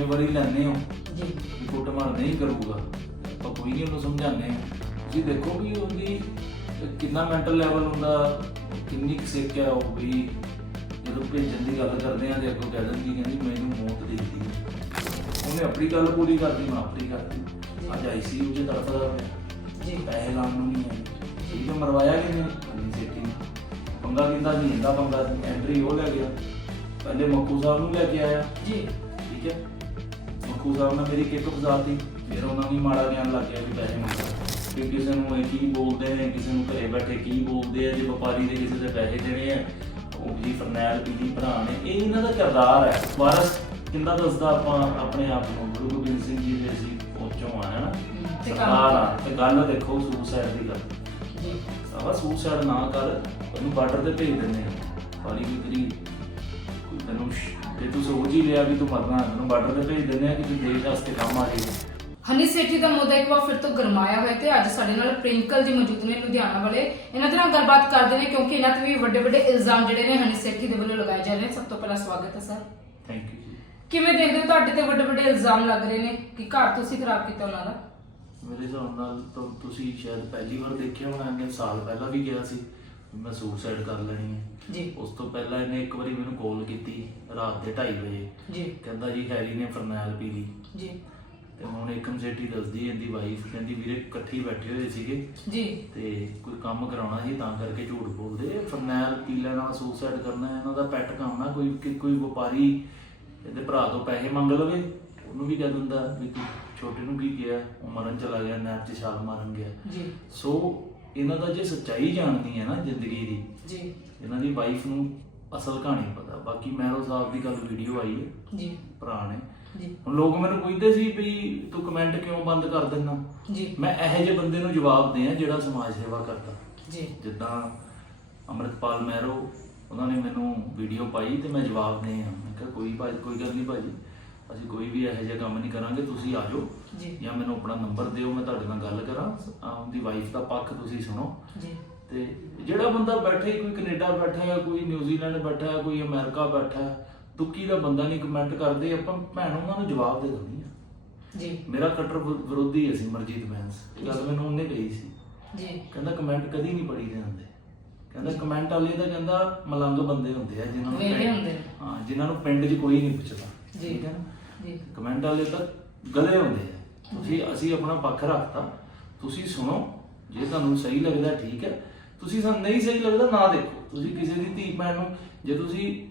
ਜ਼ਿੰਮੇਵਾਰੀ ਲੈਂਦੇ ਹੋ ਜੀ। ਵੀ ਕੁੱਟਮਾਰ ਨਹੀਂ ਕਰੂਗਾ ਆਪਾਂ ਕੋਈ ਨਹੀਂ ਉਹਨੂੰ ਸਮਝਾਉਂਦੇ ਹਾਂ। ਤੁਸੀਂ ਦੇਖੋ ਵੀ ਉਹਦੀ ਕਿੰਨਾ ਮੈਂਟਲ ਲੈਵਲ ਹੁੰਦਾ ਕਿੰਨੀ ਕੁ ਸਿੱਖਿਆ ਉਹ ਵੀ। ਜਦੋਂ ਭੇਜਣ ਦੀ ਗੱਲ ਕਰਦੇ ਆ ਤੇ ਅੱਗੋਂ ਕਹਿ ਦਿੰਦੀ ਕਹਿੰਦੀ ਮੈਨੂੰ ਮੌਤ ਦੇਖਦੀ ਹੈ ਉਹਨੇ ਆਪਣੀ ਗੱਲ ਪੂਰੀ ਕਰਦੀ ਮੈਂ ਆਪਣੀ ਕਰਦੀ ਅੱਜ ਆਈਸੀਯੂ 'ਚ ਤੜਫਦਾ ਪਿਆ ਜੀ। ਪੈਸੇ ਲਾਉਣ ਨੂੰ ਨਹੀਂ ਹੈ ਠੀਕ ਹੈ ਮਰਵਾਇਆ ਕਿ ਨਹੀਂ ਨਹੀਂ ਸੇਠੀ ਨੇ। ਪੰਗਾ ਕਿੰਦਾ ਨਹੀਂ ਇਹਦਾ ਪੰਗਾ। ਐਂਟਰੀ ਉਹ ਲੈ ਗਿਆ। ਪਹਿਲੇ ਮੱਕੂ ਸਾਹਿਬ ਨੂੰ ਲੈ ਕੇ ਆਇਆ। ਜੀ। ਮੱਖੂ ਸਾਹਿਬ ਨੇ ਮੇਰੀ ਕਿੱਕ ਫਸਾਤੀ ਫਿਰ ਉਹਨਾਂ ਨੂੰ ਮਾੜਾ ਗਿਆਨ ਲੱਗ ਗਿਆ ਵੀ ਪੈਸੇ ਮੰਗਦਾ ਕਿ ਕਿਸੇ ਨੂੰ ਇਹ ਕੀ ਬੋਲਦੇ ਨੇ ਕਿਸੇ ਨੂੰ ਘਰੇ ਬੈਠੇ ਕੀ ਬੋਲਦੇ ਆ ਜੇ ਵਪਾਰੀ ਦੇ ਕਿਸੇ ਦੇ ਪੈਸੇ ਦੇਣੇ ਆ ਉਹ ਜੀ ਫਰਨੈਲ ਪੀਲੀ ਭਰਾ ਨੇ ਇਹ ਇਹਨਾਂ ਦਾ ਕਿਰਦਾਰ ਹੈ। ਵਾਰਸ ਕਿੰਦਾ ਦੱਸਦਾ ਆਪਾਂ ਆਪਣੇ ਆਪ ਨੂੰ? ਗੁਰੂ ਗੋਬਿੰਦ ਸਿੰਘ ਜੀ ਦੇ ਅਸੀਂ ਪਹੁੰਚੋ ਆ ਹੈ ਨਾ ਤੇ ਕੰਮ ਸਰਕਾਰ ਆ ਤੇ ਗੱਲ ਦੇਖੋ ਸੂਸਾਈਡ ਦੀ ਗੱਲ। ਜੀ। ਸਾਵਾ ਸੂਸਾਈਡ ਨਾ ਕਰ ਉਹਨੂੰ ਬਾਰਡਰ ਤੇ ਭੇਜ ਦਿੰਦੇ ਆ। ਪਾਲੀ ਵੀ ਤੇਰੀ ਕੋਈ ਤੈਨੂੰ ਸ਼- ਜੇ ਤੂੰ ਸੋਚ ਹੀ ਲਿਆ ਵੀ ਤੂੰ ਮਰਨਾ ਤੈਨੂੰ ਬਾਰਡਰ ਤੇ ਭੇਜ ਦਿੰਦੇ ਆ ਕਿ ਤੂੰ ਦੇਸ਼ ਵਾਸਤੇ ਕੰਮ ਆ ਜਾਏਗਾ ਹਨੀ ਸੇਠੀ ਦਾ ਮੁੱਦਾ ਇੱਕ ਵਾਰ ਫਿਰ ਤੋਂ ਗਰਮਾਇਆ ਹੋਇਆ ਤੇ ਅੱਜ ਸਾਡੇ ਨਾਲ ਪ੍ਰਿੰਕਲ ਜੀ ਮੌਜੂਦ ਨੇ ਲੁਧਿਆਣਾ ਵਾਲੇ ਇਹਨਾਂ ਦੇ ਨਾਲ ਗੱਲਬਾਤ ਕਰਦੇ ਨੇ ਕਿਉਂਕਿ ਇਹਨਾਂ ਤੇ ਵੀ ਵੱਡੇ ਵੱਡੇ ਇਲਜ਼ਾਮ ਜਿਹੜੇ ਨੇ ਹਨੀ ਸੇਠੀ ਦੇ ਵੱਲੋਂ ਲਗਾਏ ਜਾ ਰਹੇ ਨੇ। ਸਭ ਤੋਂ ਪਹਿਲਾਂ ਸਵਾਗਤ ਹੈ ਸਰ। ਥੈਂਕ ਯੂ ਜੀ। ਕਿਵੇਂ ਦੇਖਦੇ ਹੋ ਤੁਹਾਡੇ ਤੇ ਵੱਡੇ ਵੱਡੇ ਇਲਜ਼ਾਮ ਲੱਗ ਰਹੇ ਨੇ ਕਿ ਘਰ ਤੁਸੀਂ ਖਰਾਬ ਕੀਤਾ ਉਹਨਾਂ ਦਾ? ਮੇਰੇ ਹਿਸਾਬ ਨਾਲ ਤਾਂ ਤੁਸੀਂ ਸ਼ਾਇਦ ਪਹਿਲੀ ਵਾਰ ਦੇਖਿਆ ਹੋਣਾ ਇਹਨੇ ਸਾਲ ਪਹਿਲਾਂ ਵੀ ਕਿਹਾ ਸੀ। ਮੈਂ ਸੁਸਾਈਡ ਕਰ ਲੈਣੀ ਹੈ। ਜੀ। ਉਸ ਤੋਂ ਪਹਿਲਾਂ ਇਹਨੇ ਇੱਕ ਵਾਰੀ ਮੈਨੂੰ ਕਾਲ ਕੀਤੀ ਰਾਤ ਦੇ 2:30 ਵਜੇ। ਜੀ। ਕਹਿੰਦਾ ਜੀ ਹੈਰੀ ਨੇ ਫਰਨੈਲ ਪੀ ਲਈ। ਜੀ। ਤੇ ਹੁਣ ਇੱਕਮ ਸੇਠੀ ਦੱਸਦੀ ਇਹਦੀ ਵਾਈਫ ਕਹਿੰਦੀ ਵੀਰੇ ਇਕੱਠੀ ਬੈਠੇ ਹੋਏ ਸੀਗੇ। ਜੀ। ਤੇ ਕੋਈ ਕੰਮ ਕਰਾਉਣਾ ਸੀ ਤਾਂ ਕਰਕੇ ਝੂਠ ਬੋਲਦੇ ਫਰਨੈਲ ਪੀ ਲੈਣਾ ਸੁਸਾਈਡ ਕਰਨਾ ਇਹਨਾਂ ਦਾ ਪੈਟ ਕੰਮ ਆ ਕੋਈ ਕਿ- ਕੋਈ ਵਪਾਰੀ ਇਹਦੇ ਭਰਾ ਤੋਂ ਪੈਸੇ ਮੰਗ ਲਵੇ ਉਹਨੂੰ ਵੀ ਕਹਿ ਦਿੰਦਾ ਵੀ ਤੂੰ ਛੋਟੇ ਨੂੰ ਕੀ ਕਿਹਾ? ਉਹ ਮਰਨ ਚਲਾ ਗਿਆ ਨਹਿਰ 'ਚ ਛਾਲ ਮਾਰਨ ਗਿਆ। ਜੀ। ਸੋ ਇਹਨਾਂ ਦਾ ਜੇ ਸੱਚਾਈ ਜਾਣਦੀ ਹੈ ਨਾ ਜ਼ਿੰਦਗੀ ਦੀ ਜੀ। ਇਹਨਾਂ ਦੀ ਵਾਈਫ ਨੂੰ ਅਸਲ ਕਹਾਣੀ ਪਤਾ। ਬਾਕੀ ਮਹਿਰੋ ਸਾਹਿਬ ਦੀ ਕੱਲ ਵੀਡੀਓ ਆਈ ਹੈ। ਜੀ। ਭਰਾ ਨੇ ਜੀ। ਹੁਣ ਲੋਕ ਮੈਨੂੰ ਪੁੱਛਦੇ ਸੀ ਵੀ ਤੂੰ ਕਮੈਂਟ ਕਿਉਂ ਬੰਦ ਕਰ ਦਿੰਦਾ? ਜੀ। ਮੈਂ ਇਹੋ ਜਿਹੇ ਬੰਦੇ ਨੂੰ ਜਵਾਬ ਦਿਆਂ ਜਿਹੜਾ ਸਮਾਜ ਸੇਵਾ ਕਰਦਾ। ਜੀ। ਜਿੱਦਾਂ ਅੰਮ੍ਰਿਤਪਾਲ ਮਹਿਰੋ ਉਹਨਾਂ ਨੇ ਮੈਨੂੰ ਵੀਡੀਓ ਪਾਈ ਤੇ ਮੈਂ ਜਵਾਬ ਦੇ ਆ ਮੈਂ ਕਿਹਾ ਕੋਈ ਭਾਜੀ ਕੋਈ ਗੱਲ ਨਹੀਂ ਭਾਜੀ। ਅਸੀਂ ਕੋਈ ਵੀ ਇਹੋ ਜਿਹਾ ਕੰਮ ਨਹੀਂ ਕਰਾਂਗੇ ਤੁਸੀਂ ਆ ਜਾਓ ਜੀ। ਜਾਂ ਮੈਨੂੰ ਆਪਣਾ ਨੰਬਰ ਦਿਓ ਮੈਂ ਤੁਹਾਡੇ ਨਾਲ ਗੱਲ ਕਰਾਂ। ਆਪਦੀ ਵਾਈਫ ਦਾ ਪੱਖ ਤੁਸੀਂ ਸੁਣੋ। ਜੀ। ਤੇ ਜਿਹੜਾ ਬੰਦਾ ਬੈਠਾ ਹੀ ਕੋਈ ਕੈਨੇਡਾ ਬੈਠਾ ਹੈ ਕੋਈ ਨਿਊਜ਼ੀਲੈਂਡ ਬੈਠਾ ਹੈ ਕੋਈ ਅਮਰੀਕਾ ਬੈਠਾ ਹੈ ਦੁੱਕੀ ਦਾ ਬੰਦਾ ਨਹੀਂ ਕਮੈਂਟ ਕਰਦੇ ਆਪਾਂ ਭੈਣ ਉਹਨਾਂ ਨੂੰ ਜਵਾਬ ਦੇ ਦਿੰਦੀ ਆ ਜੀ। ਮੇਰਾ ਕੱਟਰ ਵਿਰੋਧੀ ਸੀ ਮਰਜੀਤ ਬੈਂਸ। ਇਹ ਗੱਲ ਮੈਨੂੰ ਉਹਨੇ ਕਹੀ ਸੀ। ਜੀ। ਕਹਿੰਦਾ ਕਮੈਂਟ ਕਦੀ ਨਹੀਂ ਪੜੀ ਦੇ ਹੁੰਦੇ ਕਹਿੰਦਾ ਕਮੈਂਟ ਵਾਲੇ ਤਾਂ ਕਹਿੰਦਾ ਮਲੰਗ ਬੰਦੇ ਹੁੰਦੇ ਆ ਜਿਨ੍ਹਾਂ ਹੁੰਦੇ। ਨੇ। ਹਾਂ ਜਿਨ੍ਹਾਂ ਨੂੰ ਪਿੰਡ 'ਚ ਕੋਈ ਨਹੀਂ ਪੁੱਛਦਾ। ਜੀ। ਠੀਕ ਹੈ ਨਾ? ਜੀ। ਕਮੈਂਟ ਵਾਲੇ ਤਾਂ ਗਲੇ ਹੁੰਦੇ ਆ। ਤੁਸੀਂ ਅਸੀਂ ਆਪਣਾ ਪੱਖ ਰੱਖਤਾ। ਤੁਸੀਂ ਸੁਣੋ ਜੇ ਤੁਹਾਨੂੰ ਸਹੀ ਲੱਗਦਾ ਠੀਕ ਹੈ। ਤੁਸੀਂ ਸਾਨੂੰ ਨਹੀਂ ਸਹੀ ਲੱਗਦਾ ਨਾ ਦੇਖੋ। ਤੁਸੀਂ ਕਿਸੇ ਦੀ ਧੀ ਭੈਣ ਨੂੰ ਜੇ ਤੁਸੀਂ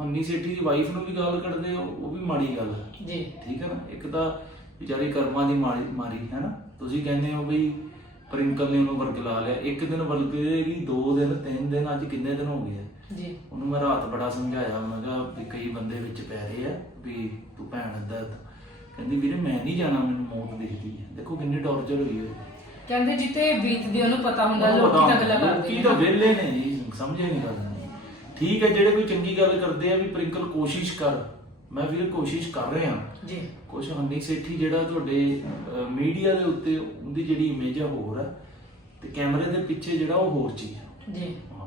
ਹੰਨੀ ਸੇਠੀ ਦੀ ਵਾਈਫ ਨੂੰ ਵੀ ਗਾਲ ਕੱਢਦੇ ਹੋ ਉਹ ਵੀ ਮਾੜੀ ਗੱਲ ਹੈ। ਜੀ। ਠੀਕ ਹੈ ਨਾ? ਇੱਕ ਤਾਂ ਵਿਚਾਰੀ ਕਰਮਾਂ ਦੀ ਮਾਰੀ ਮਾਰੀ ਹੈ ਨਾ? ਤੁਸੀਂ ਕਹਿੰਦੇ ਹੋ ਪ੍ਰਿੰਕਲ ਨੇ ਉਹਨੂੰ ਵਰਗਲਾ ਲਿਆ। ਇੱਕ ਦਿਨ ਵਰਗਲੇਗੀ ਦੋ ਦਿਨ ਤਿੰਨ ਦਿਨ ਅੱਜ ਕਿੰਨੇ ਦਿਨ ਹੋ ਗਏ ਆ? ਜੀ। ਉਹਨੂੰ ਮੈਂ ਰਾਤ ਬੜਾ ਸਮਝਾਇਆ ਮੈਂ ਕਿਹਾ ਵੀ ਕਈ ਬੰਦੇ ਵਿੱਚ ਪੈ ਰਹੇ ਆ ਵੀ ਤੂੰ ਭੈਣ ਦਾ ਕਹਿੰਦੀ ਵੀਰੇ ਮੈਂ ਨਹੀਂ ਜਾਣਾ ਮੈਨੂੰ ਮੌਤ ਦਿਖਦੀ ਹੈ ਦੇਖੋ ਕਿੰਨੀ ਟੌਰਚਰ ਹੋਈ ਹੈ ਕਹਿੰਦੇ ਜਿੱਤੇ ਬੀਤਦੀ ਉਹਨੂੰ ਪਤਾ ਹੁੰਦਾ ਲੋਕੀ ਤਾਂ ਗੱਲਾਂ ਕਰਦੇ ਕੀ ਨੇ। ਤਾਂ ਵਿਹਲੇ ਨੇ ਜੀ ਸਮਝੇ ਨਹੀਂ ਗੱਲ ਠੀਕ ਹੈ ਜਿਹੜੇ ਕੋਈ ਚੰਗੀ ਗੱਲ ਕਰਦੇ ਆ ਵੀ ਪ੍ਰਿੰਕਲ ਕੋਸ਼ਿਸ਼ ਕਰ ਮੈਂ ਵੀਰੇ ਕੋਸ਼ਿਸ਼ ਕਰ ਰਿਹਾ। ਜੀ। ਕੁਛ ਹੰਨੀ ਸੇਠੀ ਜਿਹੜਾ ਤੁਹਾਡੇ ਮੀਡੀਆ ਦੇ ਉੱਤੇ ਉਹਦੀ ਜਿਹੜੀ ਇਮੇਜ ਆ ਹੋਰ ਹੈ ਤੇ ਕੈਮਰੇ ਦੇ ਪਿੱਛੇ ਜਿਹੜਾ ਉਹ ਹੋਰ ਚੀਜ਼ ਹੈ ਜੀ। ਹਾਂ।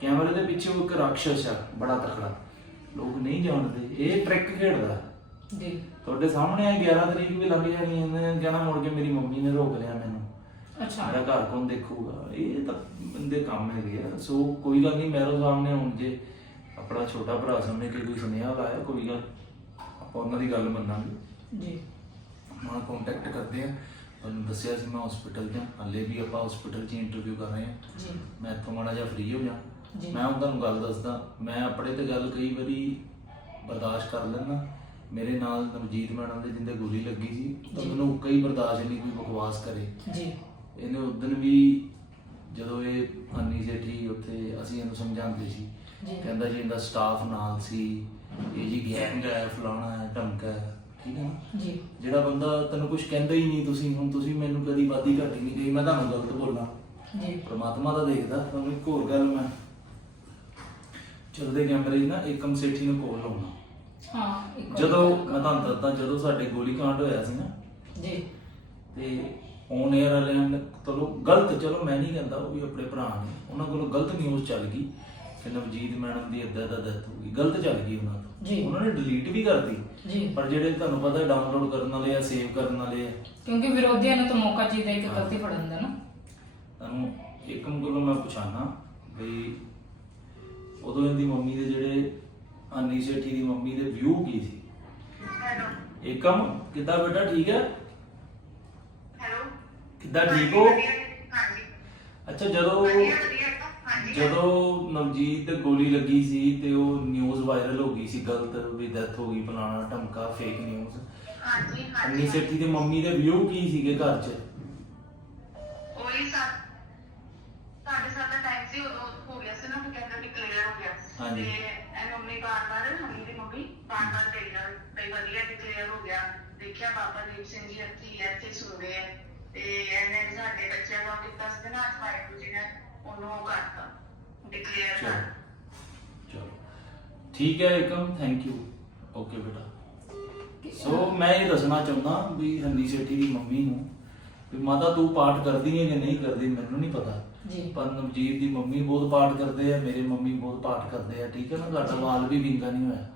ਕੈਮਰੇ ਦੇ ਪਿੱਛੇ ਉਹ ਇੱਕ ਰਾਖਸ਼ ਆ ਬੜਾ ਤਕੜਾ। ਲੋਕ ਨਹੀਂ ਜਾਣਦੇ ਇਹ ਟ੍ਰਿਕ ਖੇਡਦਾ। ਜੀ। ਤੁਹਾਡੇ ਸਾਹਮਣੇ ਆ 11 ਤਰੀਕ ਵੀ ਲੱਗ ਜਾਣੀ ਇਹਨੇ ਕਹਿਣਾ ਮੁੜ ਕੇ ਮੇਰੀ ਮੰਮੀ ਨੇ ਰੋਕ ਲਿਆ ਮੈਨੂੰ। ਅੱਛਾ। ਮੇਰਾ ਘਰ ਕੌਣ ਦੇਖੂਗਾ? ਇਹ ਤਾਂ ਬੰਦੇ ਕੰਮ ਹੈਗੇ ਆ ਸੋ ਕੋਈ ਗੱਲ ਨਹੀਂ ਮੇਰੇ ਸਾਹਮਣੇ ਹੁਣ ਜੇ ਆਪਣਾ ਛੋਟਾ ਭਰਾ ਸਾਹਮਣੇ ਕਿ ਕੋਈ ਸੁਨੇਹਾ ਲਾਇਆ ਕੋਈ ਗੱਲ? ਆਪਾਂ ਉਹਨਾਂ ਦੀ ਗੱਲ ਮੰਨਾਂਗੇ। ਜੀ। ਨਾਲ ਕੰਟੈਕਟ ਕਰਦੇ ਆ ਤੁਹਾਨੂੰ ਦੱਸਿਆ ਸੀ ਮੈਂ ਹਸਪੀਟਲ ਹਾਂ। ਹਾਲੇ ਵੀ ਆਪਾਂ ਹਸਪੀਟਲ 'ਚ ਇੰਟਰਵਿਊ ਕਰ ਰਹੇ ਹਾਂ। ਜੀ। ਮੈਂ ਇੱਥੋਂ ਮਾੜਾ ਜਿਹਾ ਫ੍ਰੀ ਹੋ ਜਾ। ਜੀ। ਮੈਂ ਹੁਣ ਤੁਹਾਨੂੰ ਗੱਲ ਦੱਸਦਾ। ਮੈਂ ਆਪਣੇ ਤੇ ਗੱਲ ਕਈ ਵਾਰੀ ਬਰਦਾਸ਼ਤ ਕਰ ਲੈਂਦਾ। ਮੇਰੇ ਨਾਲ ਨਵਜੀਤ ਮੈਡਮ ਦੇ ਜਿੰਦੇ ਗੋਲੀ ਲੱਗੀ ਸੀ ਤਾਂ ਜੀ। ਮੈਨੂੰ ਕਈ ਬਰਦਾਸ਼ਤ ਨਹੀਂ ਕੋਈ ਬਕਵਾਸ ਕਰੇ। ਜੀ। ਇਹਨੇ ਉਦੋਂ ਵੀ ਜਦੋਂ ਇਹ ਹੰਨੀ ਜੇਠੀ ਉੱਥੇ ਅਸੀਂ ਇਹਨੂੰ ਸਮਝਾਉਂਦੇ ਸੀ ਜੀ। ਕਹਿੰਦਾ ਜੀ ਇਹਦਾ ਸਟਾਫ ਨਾਲ ਸੀ ਇਹ ਜੀ ਗੈਂਗ ਹੈ ਫਲਾਣਾ ਹੈ ਧਮਕਾ ਹੈ ਠੀਕ ਹੈ ਨਾ? ਜੀ। ਜਿਹੜਾ ਬੰਦਾ ਤੈਨੂੰ ਕੁਝ ਕਹਿੰਦਾ ਹੀ ਨਹੀਂ ਤੁਸੀਂ ਹੁਣ ਤੁਸੀਂ ਮੈਨੂੰ ਕਦੀ ਵਾਦੀ ਘਾਟੀ ਨਹੀਂ ਕਹੀ ਮੈਂ ਤੁਹਾਨੂੰ ਗਲਤ ਬੋਲਾਂ। ਜੀ। ਪ੍ਰਮਾਤਮਾ ਦਾ ਦੇਖਦਾ ਤੁਹਾਨੂੰ ਇੱਕ ਹੋਰ ਗੱਲ ਮੈਂ ਚਲਦੇ ਕੈਮਰੇ 'ਚ ਨਾ ਏਕਮ ਸੇਠੀ ਨੂੰ ਕੋਲ ਲਾਉਣਾ। ਹਾਂ ਇੱਕ ਜਦੋਂ ਗੱਲ ਮੈਂ ਤੁਹਾਨੂੰ ਦੱਸਦਾ ਜਦੋਂ ਸਾਡੇ ਗੋਲੀ ਕਾਂਡ ਹੋਇਆ ਸੀ ਨਾ ਜੀ। ਤੇ ਔਨ 에ਅਰ ਵਾਲਿਆਂ ਨੇ ਚਲੋ ਗਲਤ ਚਲੋ ਮੈਂ ਨਹੀਂ ਕਹਿੰਦਾ ਉਹ ਵੀ ਆਪਣੇ ਭਰਾ ਨੇ ਉਹਨਾਂ ਕੋਲੋਂ ਗਲਤ ਨਿਊਜ਼ ਚੱਲ ਗਈ। ਕਿ ਨਵਜੀਤ ਮੈਡਮ ਦੀ ਇੱਦਾਂ ਦਾ ਡੈਥ ਹੋ ਗਈ। ਗਲਤ ਚੱਲ ਗਈ ਉਹਨਾਂ ਤੋਂ। ਜੀ। ਉਹਨਾਂ ਨੇ ਡਿਲੀਟ ਵੀ ਕਰਤੀ। ਜੀ। ਪਰ ਜਿਹੜੇ ਤੁਹਾਨੂੰ ਪਤਾ ਡਾਊਨਲੋਡ ਕਰਨ ਵਾਲੇ ਆ ਸੇਵ ਕਰਨ ਵਾਲੇ ਆ। ਕਿਉਂਕਿ ਵਿਰੋਧੀਆਂ ਨੂੰ ਤਾਂ ਮੌਕਾ ਚਾਹੀਦਾ ਇੱਕ ਗਲਤੀ ਫੜਨ ਦਾ ਨਾ। ਤੁਹਾਨੂੰ ਇੱਕ ਕੋਲੋਂ ਮੈਂ ਪੁੱਛਾਣਾ ਬਈ ਉਦੋਂ ਇਹਦੀ ਮੰਮੀ ਦੇ ਜਿਹੜੇ ਅਨੀ ਸੇਠੀ ਦੀ ਮੰਮੀ ਦੇ ਵਿਊ ਕੀ ਸੀ? ਏਕਮ ਕਿੱਦਾਂ ਬੇਟਾ ਠੀਕ ਹੈ ਹੈਲੋ ਕਿੱਦਾਂ ਠੀਕ ਹੋ? ਅੱਛਾ ਜਦੋਂ ਜਦੋਂ ਨਵਜੀਤ ਤੇ ਗੋਲੀ ਲੱਗੀ ਸੀ ਤੇ ਉਹ ਨਿਊਜ਼ ਵਾਇਰਲ ਹੋ ਗਈ ਸੀ ਗਲਤ ਵੀ ਡੈਥ ਹੋ ਗਈ ਫਲਾਣਾ ਧਮਕਾ ਫੇਕ ਨਿਊਜ਼ ਹਾਂਜੀ ਅੰਨੀ ਹਾਂਜੀ। ਸੇਠੀ ਦੇ ਮੰਮੀ ਦੇ ਵਿਊ ਕੀ ਸੀਗੇ ਘਰ 'ਚ? ਉਹੀ ਸਾ ਸਾਡੇ ਸਾਥ ਦਾ ਟਾਈਮ ਸੀ ਉਦੋਂ ਹੋ ਗਿਆ ਸੀ ਨਾ ਕਿ ਕਹਿੰਦਾ ਕਿ ਕਲੀਅਰ ਹੋ ਗਿਆ। ਹਾਂਜੀ। ਤੇ ਇਹ ਮੰਮੀ ਬਾਰ ਬਾਰ ਮੰਮੀ ਦੀ ਮੰਮੀ ਬਾਰ ਬਾਰ ਕਹੀ ਨਾ ਤੇ ਵਧੀਆ ਕਿ ਕਲੀਅਰ ਹੋ ਗਿਆ। ਦੇਖਿਆ ਬਾਬਾ ਦੀਪ ਸਿੰਘ ਜੀ ਇੱਥੇ ਹੀ ਆ, ਇੱਥੇ ਸੁਣਦੇ ਆ। ਤੇ ਇਹਨੇ ਸਾਡੇ ਬੱਚਿਆਂ ਦਾ ਕੀਤਾ ਸੀ ਨਾ ਅੱਜ ਵਾਹਿਗੁਰੂ ਜੀ ਨੇ ਉਹਨੂੰ ਉਹ ਕਰਤਾ। ਡਿਕਲੇਅਰ ਚਲੋ। ਕਰ ਚਲੋ। ਠੀਕ ਹੈ ਏਕਮ ਥੈਂਕ ਯੂ ਓਕੇ ਬੇਟਾ। ਸੋ ਮੈਂ ਇਹ ਦੱਸਣਾ ਚਾਹੁੰਦਾ ਵੀ ਹੰਦੀ ਸੇਠੀ ਦੀ ਮੰਮੀ ਨੂੰ ਵੀ ਮਾਤਾ ਤੂੰ ਪਾਠ ਕਰਦੀ ਹੈ ਕਿ ਨਹੀਂ ਕਰਦੀ ਮੈਨੂੰ ਨਹੀਂ ਪਤਾ। ਜੀ। ਪਰ ਨਵਜੀਤ ਦੀ ਮੰਮੀ ਬਹੁਤ ਪਾਠ ਕਰਦੇ ਆ ਮੇਰੇ ਮੰਮੀ ਬਹੁਤ ਪਾਠ ਕਰਦੇ ਆ ਠੀਕ ਹੈ ਨਾ? ਤੁਹਾਡਾ ਵਾਲ ਵੀ ਵਿੰਗਾ ਨਹੀਂ ਹੋਇਆ।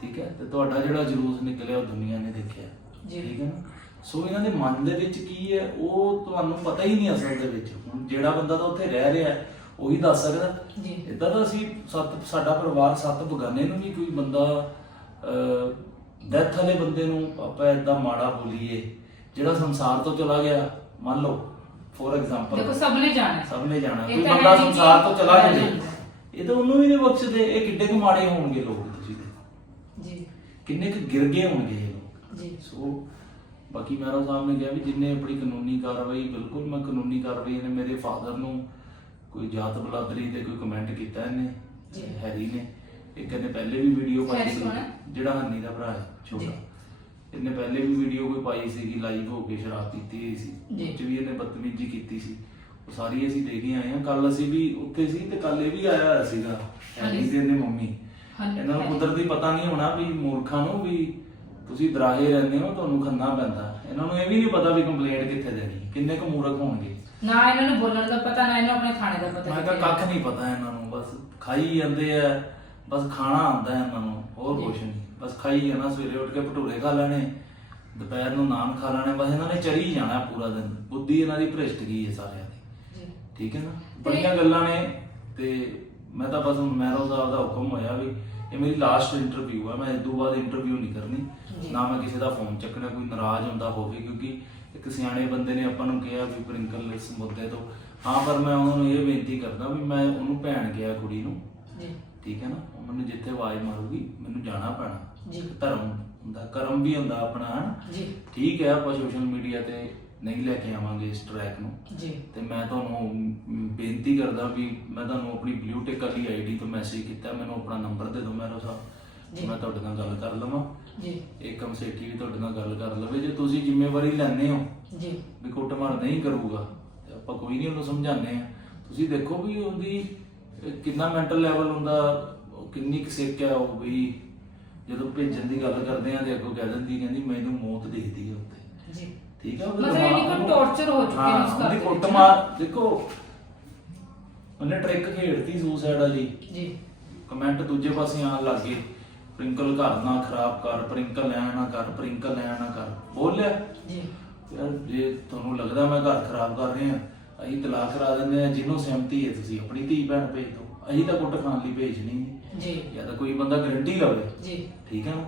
ਠੀਕ ਹੈ? ਤੇ ਤੁਹਾਡਾ ਜਿਹੜਾ ਜਲੂਸ ਨਿਕਲਿਆ ਉਹ ਦੁਨੀਆ ਨੇ ਦੇਖਿਆ। ਜੀ। ਠੀਕ ਹੈ ਨਾ? ਸੋ ਇਹਨਾਂ ਦੇ ਮਨ ਦੇ ਵਿੱਚ ਕੀ ਹੈ ਉਹ ਤੁਹਾਨੂੰ ਪਤਾ ਹੀ ਨਹੀਂ ਅਸਲ ਦੇ ਵਿੱਚ। ਹੁਣ ਜਿਹੜਾ ਬੰਦਾ ਤਾਂ ਉੱਥੇ ਰਹਿ ਰਿਹਾ ਹੈ, ਉਹੀ ਦੱਸ ਸਕਦਾ। ਜੀ। ਇਦਾਂ ਤਾਂ ਅਸੀਂ ਸੱਤ ਸਾਡਾ ਪਰਿਵਾਰ ਸੱਤ ਬਗਾਨੇ ਨੂੰ ਵੀ ਕੋਈ ਬੰਦਾ ਡੈਥ ਵਾਲੇ ਬੰਦੇ ਨੂੰ ਆਪਾਂ ਇਦਾਂ ਮਾੜਾ ਬੋਲੀਏ ਜਿਹੜਾ ਸੰਸਾਰ ਤੋਂ ਚਲਾ ਗਿਆ। ਮੰਨ ਲਓ ਫੋਰ ਐਗਜ਼ਾਮਪਲ ਦੇਖੋ ਸਭ ਨੇ ਜਾਣਾ ਹੈ। ਸਭ ਨੇ ਜਾਣਾ ਇਹ ਕੋਈ ਤਾਂ ਬੰਦਾ ਹੈ ਸੰਸਾਰ ਤੋਂ ਚਲਾ ਜਾਂਦਾ ਹੈ। ਇਹ ਤਾਂ ਉਹਨੂੰ ਵੀ ਨਹੀਂ ਬਖਸ਼ਦੇ। ਇਹ ਕਿੱਡੇ ਕੁ ਮਾੜੇ ਹੋਣਗੇ ਲੋਕ ਤੁਸੀਂ। ਦੇਖੋ ਜੀ। ਕਿੰਨੇ ਕੁ ਗਿਰ ਗਏ ਹੋਣਗੇ ਇਹ ਲੋਕ। ਜੀ। ਸੋ ਬਾਕੀ ਮਹਾਰਾਜ ਸਾਹਿਬ ਨੇ ਕਿਹਾ ਵੀ ਜਿੰਨੇ ਆਪਣੀ ਕਾਨੂੰਨੀ ਕਾਰਵਾਈ ਬਿਲਕੁਲ ਮੈਂ ਕਾਨੂੰਨੀ ਕਾਰਵਾਈ ਨੇ ਮੇਰੇ ਫਾਦਰ ਨੂੰ ਕੋਈ ਜਾਤ ਬਲਾਦਰੀ ਤੇ ਕੋਈ ਕਮੈਂਟ ਕੀਤਾ ਇਹਨੇ। ਹੈਰੀ ਨੇ ਇੱਕ ਇਹਨੇ ਪਹਿਲੇ ਵੀ ਵੀਡੀਓ ਪਾਈ ਸੀ? ਜਿਹੜਾ ਹੰਨੀ ਦਾ ਭਰਾ ਹੈ। ਛੋਟਾ ਇਹਨੇ ਪਹਿਲੇ ਵੀ ਵੀਡੀਓ ਕੋਈ ਪਾਈ ਸੀਗੀ ਲਾਈਵ ਹੋ ਕੇ ਸ਼ਰਾਬ ਪੀਤੀ ਹੋਈ ਸੀ ਜੀ। ਉਹ 'ਚ ਵੀ ਇਹਨੇ ਬਦਤਮੀਜ਼ੀ ਕੀਤੀ ਸੀ ਉਹ ਸਾਰੀ ਅਸੀਂ ਦੇ ਕੇ ਆਏ ਹਾਂ ਕੱਲ ਅਸੀਂ ਵੀ ਉੱਥੇ ਸੀ ਤੇ ਕੱਲ ਇਹ ਵੀ ਆਇਆ ਹੋਇਆ ਸੀਗਾ ਹੈਰੀ। ਤੇ ਇਹਨੇ ਮੰਮੀ ਇਹਨਾਂ ਨੂੰ। ਕੁਦਰਤੀ ਪਤਾ ਨਹੀਂ ਹੋਣਾ ਵੀ ਮੂਰਖਾਂ ਨੂੰ ਵੀ ਤੁਸੀਂ ਦਰਾਹੇ ਰਹਿੰਦੇ ਹੋ ਤੁਹਾਨੂੰ ਖੰਨਾ ਪੈਂਦਾ। ਇਹਨਾਂ ਨੂੰ ਇਹ ਵੀ ਨਹੀਂ ਪਤਾ ਵੀ ਕੰਪਲੇਂਟ ਕਿੱਥੇ ਦੇਣੀ ਕਿੰਨੇ ਕੁ ਮੂਰਖ ਹੋਣਗੇ। ਨਾ ਇਹਨਾਂ ਨੂੰ ਬੋਲਣ ਦਾ ਪਤਾ ਨਾ ਇਹਨੂੰ ਆਪਣੇ ਥਾਣੇ ਦਾ ਪਤਾ ਮੈਂ ਕਿੱਥੇ ਹੈ। ਕੱਖ ਨਹੀਂ ਪਤਾ ਇਹਨਾਂ ਨੂੰ ਬਸ ਖਾਈ ਜਾਂਦੇ ਆ ਬਸ ਖਾਣਾ ਆਉਂਦਾ ਇਹਨਾਂ ਨੂੰ ਹੋਰ। ਕੁਛ ਨਹੀਂ। ਬਸ ਖਾਈ ਜਾਣਾ ਸਵੇਰੇ ਉੱਠ ਕੇ ਭਟੂਰੇ ਖਾ ਲੈਣੇ ਦੁਪਹਿਰ ਨੂੰ ਨਾਨ ਖਾ ਲੈਣੇ ਬਸ ਇਹਨਾਂ ਨੇ ਚਰੀ ਜਾਣਾ ਪੂਰਾ ਦਿਨ। ਬੁੱਧੀ ਇਹਨਾਂ ਦੀ ਭ੍ਰਿਸ਼ਟ ਗਈ ਹੈ ਸਾਰਿਆਂ ਦੀ। ਜੀ। ਠੀਕ ਹੈ ਨਾ? ਬੜੀਆਂ ਗੱਲਾਂ ਨੇ ਤੇ ਮੈਂ ਤਾਂ ਬਸ ਹੁਣ ਮਹਿਰੋ ਸਾਹਿਬ ਦਾ ਹੁਕਮ ਹੋਇਆ ਵੀ ਇਹ ਮੇਰੀ ਲਾਸਟ ਇੰਟਰਵਿਊ ਹੈ ਮੈਂ ਇਸ ਤੋਂ ਬਾਅਦ ਇੰਟਰਵਿਊ ਨਹੀਂ ਕਰਨੀ। ਨਾ ਮੈਂ ਕਿਸੇ ਦਾ ਫੋਨ ਚੱਕਣਾ ਕੋਈ ਨਾਰਾਜ਼ ਹੁੰਦਾ ਹੋਵੇ ਕਿਉਂਕਿ ਇੱਕ ਸਿਆਣੇ ਬੰਦੇ ਨੇ ਆਪਾਂ ਨੂੰ ਕਿਹਾ ਵੀ ਪ੍ਰਿੰਕਲ ਇਸ ਮੁੱਦੇ ਤੋਂ। ਹਾਂ ਪਰ ਮੈਂ ਉਹਨਾਂ ਨੂੰ ਇਹ ਬੇਨਤੀ ਕਰਦਾ ਵੀ ਮੈਂ ਉਹਨੂੰ ਭੈਣ ਗਿਆ ਕੁੜੀ ਨੂੰ। ਜੀ। ਠੀਕ ਹੈ ਨਾ? ਮੈਨੂੰ ਜਿੱਥੇ ਆਵਾਜ਼ ਮਾਰੂਗੀ ਮੈਨੂੰ ਜਾਣਾ ਪੈਣਾ। ਜੀ। ਧਰਮ ਹੁੰਦਾ ਕਰਮ ਵੀ ਹੁੰਦਾ ਆਪਣਾ ਜੀ। ਠੀਕ ਹੈ ਆਪਾਂ ਸੋਸ਼ਲ ਮੀਡੀਆ ਤੇ ਨਹੀਂ ਲੈ ਕੇ ਆਵਾਂਗੇ ਇਸ ਟਰੈਕ ਨੂੰ। ਜੀ। ਤੇ ਮੈਂ ਤੁਹਾਨੂੰ ਬੇਨਤੀ ਕਰਦਾ ਵੀ ਮੈਂ ਤੁਹਾਨੂੰ ਆਪਣੀ ਬਲੂਟਿਕ ਵਾਲੀ ਆਈਡੀ ਤੋਂ ਮੈਸੇਜ ਕੀਤਾ ਮੈਨੂੰ ਆਪਣਾ ਨੰਬਰ ਦੇ ਦਿਓ ਮੇਰਾ ਸਾਹਿਬ। ਜੀ। ਮੈਂ ਤੁਹਾਡੇ ਨਾਲ ਗੱਲ ਕਰ ਲਵਾਂ। ਜੀ। ਏਕਮ ਸੇਠੀ ਵੀ ਤੁਹਾਡੇ ਨਾਲ ਗੱਲ ਕਰ ਲਵੇ। ਜੇ ਤੁਸੀਂ ਜ਼ਿੰਮੇਵਾਰੀ ਲੈਂਦੇ ਹੋ ਜੀ। ਵੀ ਕੁੱਟਮਾਰ ਨਹੀਂ ਕਰੂਗਾ ਆਪਾਂ ਕੋਈ ਨਹੀਂ ਉਹਨੂੰ ਸਮਝਾਉਂਦੇ ਆ ਤੁਸੀਂ ਦੇਖੋ ਵੀ ਉਹਦੀ ਕਿੰਨਾ ਮੈਂਟਲ ਲੈਵਲ ਹੁੰਦਾ ਕਿੰਨੀ ਕੁ ਸਿੱਕ ਆ ਉਹ ਵੀ। ਜਦੋਂ ਭੇਜਣ ਦੀ ਗੱਲ ਕਰਦੇ ਆ ਤੇ ਅੱਗੋਂ ਕਹਿ ਦਿੰਦੀ ਕਹਿੰਦੀ ਮੈਨੂੰ ਮੌਤ ਦਿਖਦੀ ਹੈ ਉੱਤੇ ਜੀ। ਠੀਕ ਹੈ ਉਹਦੇ ਮਤਲਬ ਦਿਮਾਗ ਇਹਨੀ ਕੋਈ ਨੂੰ- torture ਹੋ ਚੁੱਕੀ ਹੈ ਹਾਂ, ਉਸ ਘਰ ਉਹਦੀ ਦੇ ਵਿੱਚ, ਕੁੱਟਮਾਰ ਦੇਖੋ ਉਹਨੇ ਟ੍ਰਿਕ ਖੇਡਤੀ ਸੁਸਾਈਡ ਵਾਲੀ। ਜੀ। ਕਮੈਂਟ ਦੂਜੇ ਪਾਸੇ ਆਉਣ ਲੱਗ ਗਏ ਪ੍ਰਿੰਕਲ ਘਰ ਨਾ ਖਰਾਬ ਕਰ ਪ੍ਰਿੰਕਲ ਐ ਨਾ ਕਰ ਪ੍ਰਿੰਕਲ ਐ ਨਾ ਕਰ। ਬੋਲਿਆ। ਜੀ। ਯਾਰ ਜੇ ਤੁਹਾਨੂੰ ਲੱਗਦਾ ਮੈਂ ਘਰ ਖਰਾਬ ਕਰ ਰਿਹਾ ਅਸੀਂ ਤਲਾਕ ਕਰਾ ਦਿੰਦੇ ਆ ਜਿਹਨੂੰ ਸਹਿਮਤੀ ਹੈ ਤੁਸੀਂ ਆਪਣੀ ਧੀ ਭੈਣ ਭੇਜ ਦਿਓ। ਅਸੀਂ ਤਾਂ ਕੁੱਟ ਖਾਣ ਲਈ ਭੇਜਣੀ ਨਹੀਂ ਜੀ। ਜਾਂ ਤਾਂ ਕੋਈ ਬੰਦਾ ਗਰੰਟੀ ਲਵੇ। ਜੀ। ਠੀਕ ਹੈ ਨਾ?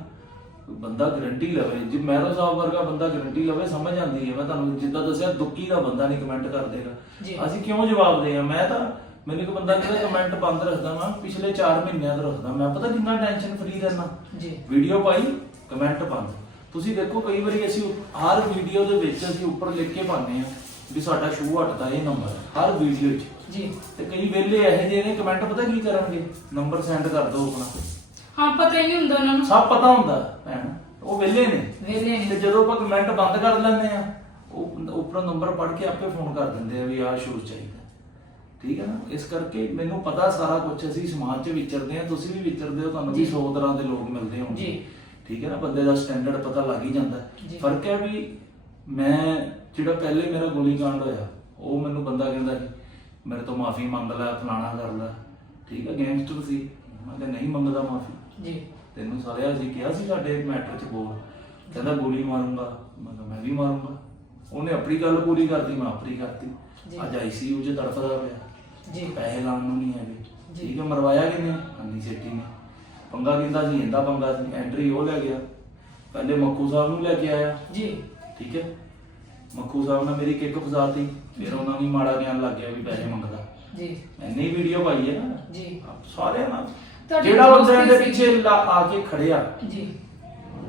ਬੰਦਾ ਗਰੰਟੀ ਲਵੇ। ਜੇ ਮੈਰੋ ਸਾਹਿਬ ਵਰਗਾ ਬੰਦਾ ਗਰੰਟੀ ਲਵੇ ਸਮਝ ਆਉਂਦੀ ਹੈ। ਮੈਂ ਤੁਹਾਨੂੰ ਜਿੱਦਾਂ ਦੱਸਿਆ ਦੁੱਕੀ ਦਾ ਬੰਦਾ ਨਹੀਂ ਕਮੈਂਟ ਕਰ। ਦੇਗਾ। ਅਸੀਂ ਕਿਉਂ ਜਵਾਬ ਦੇ ਆ ਮੈਂ ਤਾਂ ਮੈਨੂੰ ਇੱਕ ਬੰਦਾ ਕਹਿੰਦਾ ਕਮੈਂਟ ਬੰਦ ਰੱਖਦਾ ਮੈਂ ਪਿਛਲੇ 4 ਮਹੀਨਿਆਂ ਤੋਂ ਰੱਖਦਾ। ਮੈਂ ਪਤਾ ਕਿੰਨਾ ਟੈਨਸ਼ਨ ਫਰੀ ਰਹਿਣਾ ਜੀ। ਵੀਡੀਓ ਪਾਈ ਕਮੈਂਟ ਬੰਦ। ਤੁਸੀਂ ਦੇਖੋ ਕਈ ਵਾਰੀ ਅਸੀਂ ਹਰ ਵੀਡੀਓ ਦੇ ਵਿੱਚ ਅਸੀਂ ਉੱਪਰ ਲਿਖ ਕੇ ਪਾਉਂਦੇ ਆ ਵੀ ਸਾਡਾ ਸ਼ੂ ਹਟਦਾ ਇਹ ਨੰਬਰ ਹਰ ਵੀਡੀਓ 'ਚ। ਜੀ। ਤੇ ਕਈ ਵੇਲੇ ਇਹੋ ਜਿਹੇ ਨੇ ਕਮੈਂਟ ਪਤਾ ਕੀ ਕਰਨਗੇ? ਨੰਬਰ ਸੈਂਡ ਕਰ ਦਿਓ ਆਪਣਾ। ਹਾਂ ਪਤਾ ਹੀ ਨਹੀਂ ਹੁੰਦਾ ਉਹਨਾਂ ਨੂੰ। ਸਭ ਪਤਾ ਹੁੰਦਾ ਭੈਣ। ਉਹ ਵਿਹਲੇ ਨੇ। ਵੇਲੇ ਤੇ ਜਦੋਂ ਆਪਾਂ ਕਮੈਂਟ ਬੰਦ ਕਰ ਲੈਂਦੇ ਆ ਉਹ ਉੱਪਰੋਂ ਨੰਬਰ ਪੜ੍ਹ ਕੇ ਆਪੇ ਫੋਨ ਕਰ ਦਿੰਦੇ ਆ ਵੀ ਆਹ ਸ਼ੂਜ਼ ਚਾਹੀਦਾ। ਠੀਕ ਹੈ ਨਾ? ਇਸ ਕਰਕੇ ਮੈਨੂੰ ਪਤਾ ਸਾਰਾ ਕੁਝ ਅਸੀਂ ਸਮਾਜ 'ਚ ਵਿਚਰਦੇ ਆ ਤੁਸੀਂ ਵੀ ਵਿਚਰਦੇ ਹੋ ਤੁਹਾਨੂੰ ਵੀ ਜੀ। 100 ਤਰ੍ਹਾਂ ਦੇ ਲੋਕ ਮਿਲਦੇ ਹੋਣਗੇ। ਜੀ। ਠੀਕ ਹੈ ਨਾ? ਬੰਦੇ ਦਾ ਸਟੈਂਡਰਡ ਪਤਾ ਲੱਗ ਹੀ ਜਾਂਦਾ। ਜੀ। ਫ਼ਰਕ ਹੈ ਵੀ ਮੈਂ ਜਿਹੜਾ ਪਹਿਲੇ ਮੇਰਾ ਗੋਲੀकांड ਹੋਇਆ ਉਹ ਮੈਨੂੰ ਬੰਦਾ ਕਹਿੰਦਾ ਸੀ ਮੇਰੇ ਤੋਂ ਮਾਫੀ ਮੰਗ ਲੈ ਫਲਾਣਾ ਕਰ ਲੈ। ਠੀਕ ਹੈ? ਗੈਂਗਸਟਰ ਸੀ। ਮੈਂ ਕਿਹਾ ਨਹੀਂ ਮੰਗਦਾ ਮਾਫੀ। ਜੀ। ਤੈਨੂੰ ਸਾਲਿਆ ਅਸੀਂ ਕਿਹਾ ਸੀ ਸਾਡੇ ਮੈਟਰ 'ਚ ਬੋਲ। ਕਹਿੰਦਾ ਗੋਲੀ ਮਾਰੂੰਗਾ। ਮੈਂ ਕਿਹਾ ਮੈਂ ਵੀ ਮਾਰੂੰਗਾ। ਉਹਨੇ ਆਪਣੀ ਗੱਲ ਪੂਰੀ ਕਰਤੀ ਮੈਂ ਆਪਣੀ ਕਰਤੀ। ਅੱਜ ਆਈਸੀਯੂ 'ਚ ਤੜਫਦਾ ਪਿਆ। ਜੀ। ਪੈਸੇ ਲਾਉਣ ਨੂੰ ਨਹੀਂ ਹੈਗੇ। ਠੀਕ ਹੈ ਮਰਵਾਇਆ ਕਿਨੇ ਅੰਨੀ ਸੇਠੀ ਨੇ। ਪੰਗਾ ਕਿੰਦਾ ਸੀ ਇਹਦਾ ਪੰਗਾ ਸੀ। ਐਂਟਰੀ ਉਹ ਲੈ ਗਿਆ। ਪਹਿਲੇ ਮੱਕੂ ਸਾਹਿਬ ਨੂੰ ਲੈ ਕੇ ਆਇਆ। ਜੀ। ਠੀਕ ਹੈ। ਮੱਕੂ ਸਾਹਿਬ ਨੇ ਮੇਰੀ ਕਿੱਕ ਫਸਾਤੀ। ਫਿਰ ਉਹਨਾਂ ਨੂੰ ਮਾੜਾ ਗਿਆਨ ਲੱਗ ਗਿਆ ਵੀ ਪੈਸੇ ਮੰਗਦਾ। ਜੀ। ਮੈਨੇ ਵੀਡੀਓ ਪਾਈ ਹੈ ਨਾ। ਜੀ। ਸਾਰਿਆਂ ਨਾਲ। ਤੁਹਾਡੀ ਜਿਹੜਾ ਬੰਦਾ ਦੋਸਤੀ ਇਹਦੇ ਸੀ। ਪਿੱਛੇ ਲਾ- ਆ ਕੇ ਖੜਿਆ ਜੀ।